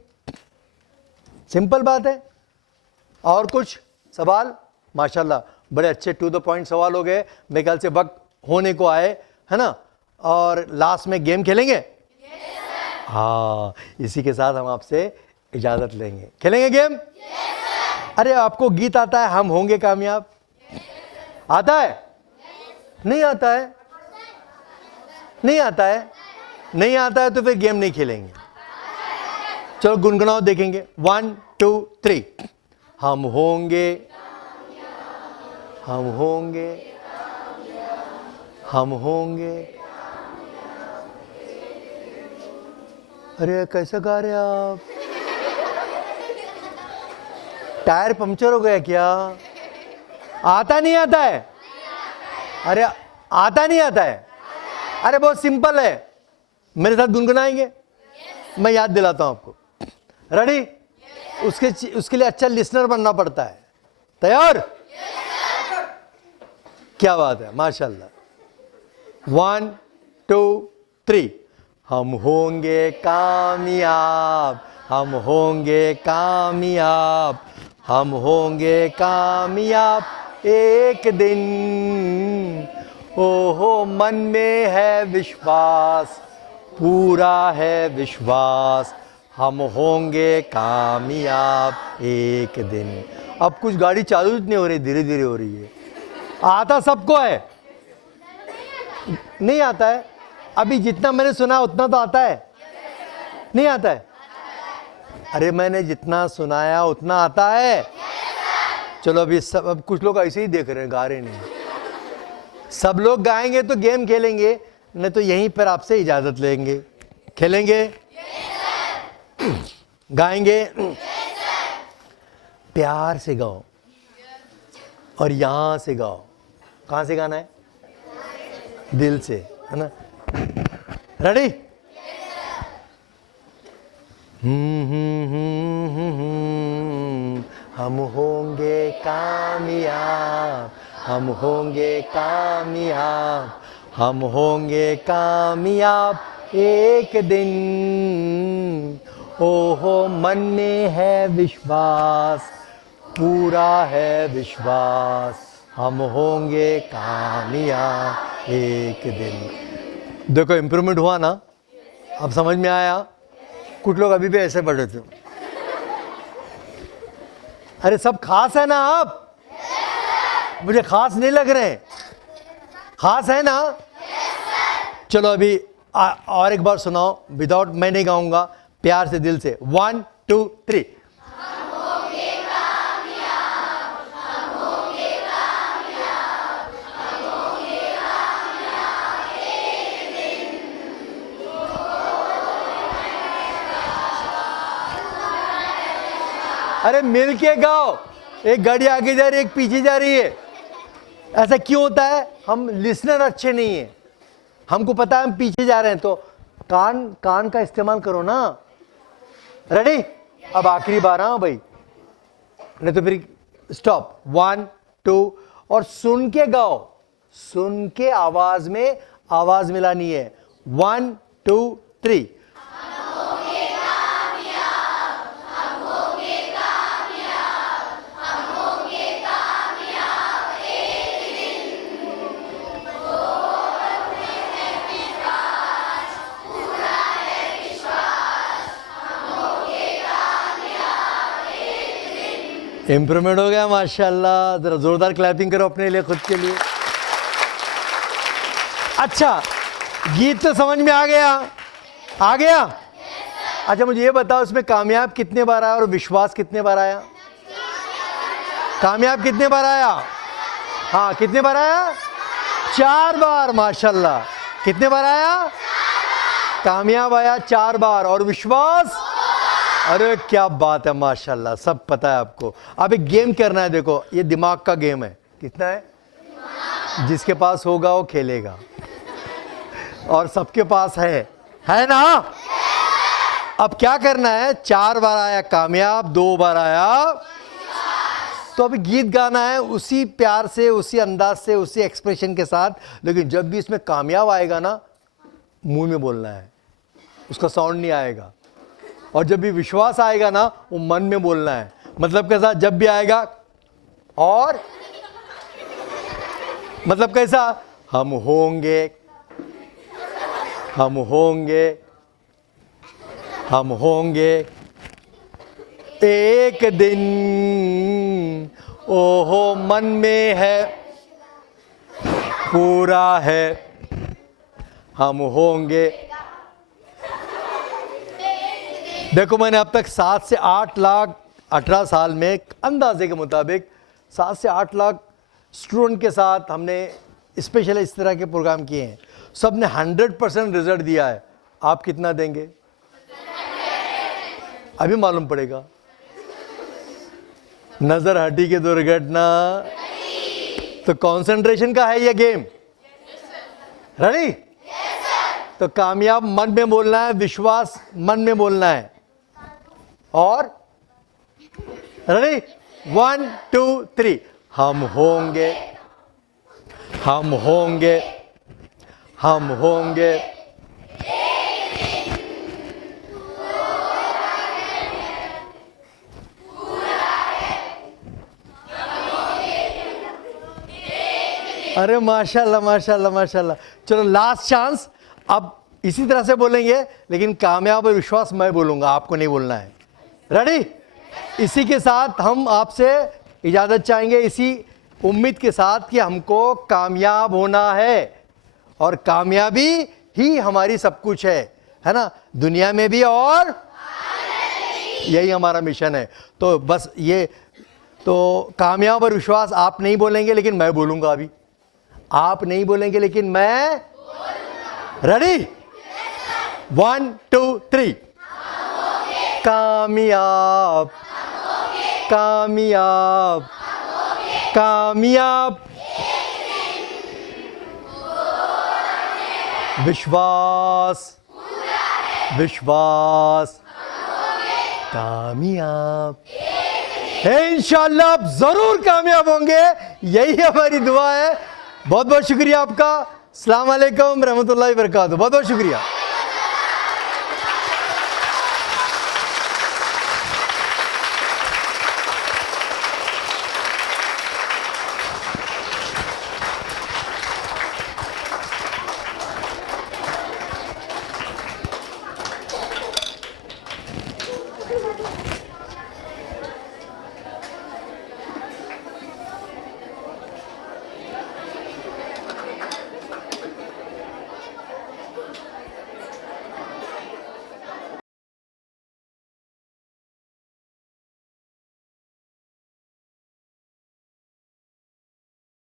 सिंपल बात है। और कुछ सवाल? माशाल्लाह, बड़े अच्छे टू द पॉइंट सवाल हो गए। मेरे ख्याल से वक्त होने को आए, है ना, और लास्ट में गेम खेलेंगे। हाँ, इसी के साथ हम आपसे इजाजत लेंगे। खेलेंगे गेम? अरे आपको गीत आता है, हम होंगे कामयाब? आता है? नहीं आता है? नहीं आता है? नहीं आता है तो फिर गेम नहीं खेलेंगे। चलो गुनगुनाओ, देखेंगे। 1 2 3। हम होंगे, हम होंगे, हम होंगे। अरे कैसे गा रहे आप? टायर पंक्चर हो गया क्या? आता नहीं आता है? अरे आता नहीं आता है? अरे बहुत सिंपल है, मेरे साथ गुनगुनाएंगे, मैं याद दिलाता हूं आपको। रेडी? उसके लिए अच्छा लिसनर बनना पड़ता है। तैयार? क्या बात है, माशाल्लाह। 1 2 3। हम होंगे कामयाब, हम होंगे कामयाब, हम होंगे कामयाब एक दिन। ओहो मन में है विश्वास, पूरा है विश्वास, हम होंगे कामयाब एक दिन। अब कुछ गाड़ी चालू नहीं हो रही, धीरे धीरे हो रही है। आता सबको है? नहीं आता है? अभी जितना मैंने सुना उतना तो आता है? नहीं आता है? अरे मैंने जितना सुनाया उतना आता है? चलो अभी सब, अब कुछ लोग ऐसे ही देख रहे हैं, गा रहे नहीं। सब लोग गाएंगे तो गेम खेलेंगे, नहीं तो यहीं पर आपसे इजाजत लेंगे। खेलेंगे? गाएंगे? प्यार से गाओ, और यहां से गाओ। कहां से गाना है? दिल से, है ना? रेडी? हम होंगे कामयाब, हम होंगे कामयाब, हम होंगे कामयाब एक दिन। ओहो मन में है विश्वास, पूरा है विश्वास, हम होंगे कामयाब एक दिन। देखो इम्प्रूवमेंट हुआ ना? अब समझ में आया? कुछ लोग अभी भी ऐसे पढ़ रहे थे। अरे सब खास है ना आप? मुझे खास नहीं लग रहे? खास है ना? चलो अभी और एक बार सुनाओ विदाउट, मैं नहीं गाऊंगा, प्यार से दिल से। 1 2 3। अरे मिल के गाओ, एक गाड़ी आगे जा रही है, एक पीछे जा रही है। ऐसा क्यों होता है? हम लिसनर अच्छे नहीं है, हमको पता है हम पीछे जा रहे हैं, तो कान का इस्तेमाल करो ना। रेडी? अब आखिरी बार, हाँ भाई, नहीं तो फिर स्टॉप। 1 2 और सुन के गाओ, सुन के आवाज में आवाज मिलानी है। 1 2 3। इम्प्रूवमेंट हो गया माशाल्लाह। जरा जोरदार क्लैपिंग करो अपने लिए, खुद के लिए। अच्छा, गीत तो समझ में आ गया? आ गया? अच्छा मुझे ये बताओ, इसमें कामयाब कितने बार आया और विश्वास कितने बार आया? कामयाब कितने बार आया? हाँ, कितने बार आया? 4 बार। माशाल्लाह। कितने बार आया? कामयाब आया 4 बार, और विश्वास? अरे क्या बात है, माशाल्लाह, सब पता है आपको। अब एक गेम करना है, देखो ये दिमाग का गेम है। कितना है? जिसके पास होगा वो खेलेगा, और सबके पास है ना? अब क्या करना है? 4 बार आया कामयाब, 2 बार आया, तो अभी गीत गाना है उसी प्यार से, उसी अंदाज से, उसी एक्सप्रेशन के साथ। लेकिन जब भी इसमें कामयाब आएगा ना, मुंह में बोलना है, उसका साउंड नहीं आएगा। और जब भी विश्वास आएगा ना, वो मन में बोलना है। मतलब कैसा? जब भी आएगा, और मतलब कैसा? हम होंगे, हम होंगे, हम होंगे एक दिन। ओहो मन में है, पूरा है, हम होंगे। देखो मैंने अब तक 7 से 8 लाख 18 साल में, अंदाजे के मुताबिक 7 से 8 लाख स्टूडेंट के साथ हमने स्पेशल इस तरह के प्रोग्राम किए हैं। सब ने 100% रिजल्ट दिया है। आप कितना देंगे? अभी मालूम पड़ेगा। नजर हटी के दुर्घटना, तो कंसंट्रेशन का है ये गेम। रेडी? तो कामयाब मन में बोलना है, विश्वास मन में बोलना है। और रेडी? 1 2 3। हम होंगे, हम होंगे, हम होंगे। अरे माशाल्लाह माशाल्लाह माशाल्लाह। चलो लास्ट चांस, अब इसी तरह से बोलेंगे, लेकिन कामयाब और विश्वास मैं बोलूंगा, आपको नहीं बोलना है। रेडी? इसी के साथ हम आपसे इजाज़त चाहेंगे, इसी उम्मीद के साथ कि हमको कामयाब होना है, और कामयाबी ही हमारी सब कुछ है ना? दुनिया में भी और यही हमारा मिशन है। तो बस ये, तो कामयाब और विश्वास आप नहीं बोलेंगे, लेकिन मैं बोलूंगा। अभी आप नहीं बोलेंगे, लेकिन मैं। रेडी? 1 2 3। कामयाब, कामयाब, कामयाब, विश्वास, विश्वास, कामयाब है। इंशाअल्लाह आप जरूर कामयाब होंगे, यही हमारी दुआ है। बहुत बहुत शुक्रिया आपका। अस्सलाम वालेकुम रहमतुल्लाहि व बरकातहू। बहुत बहुत शुक्रिया।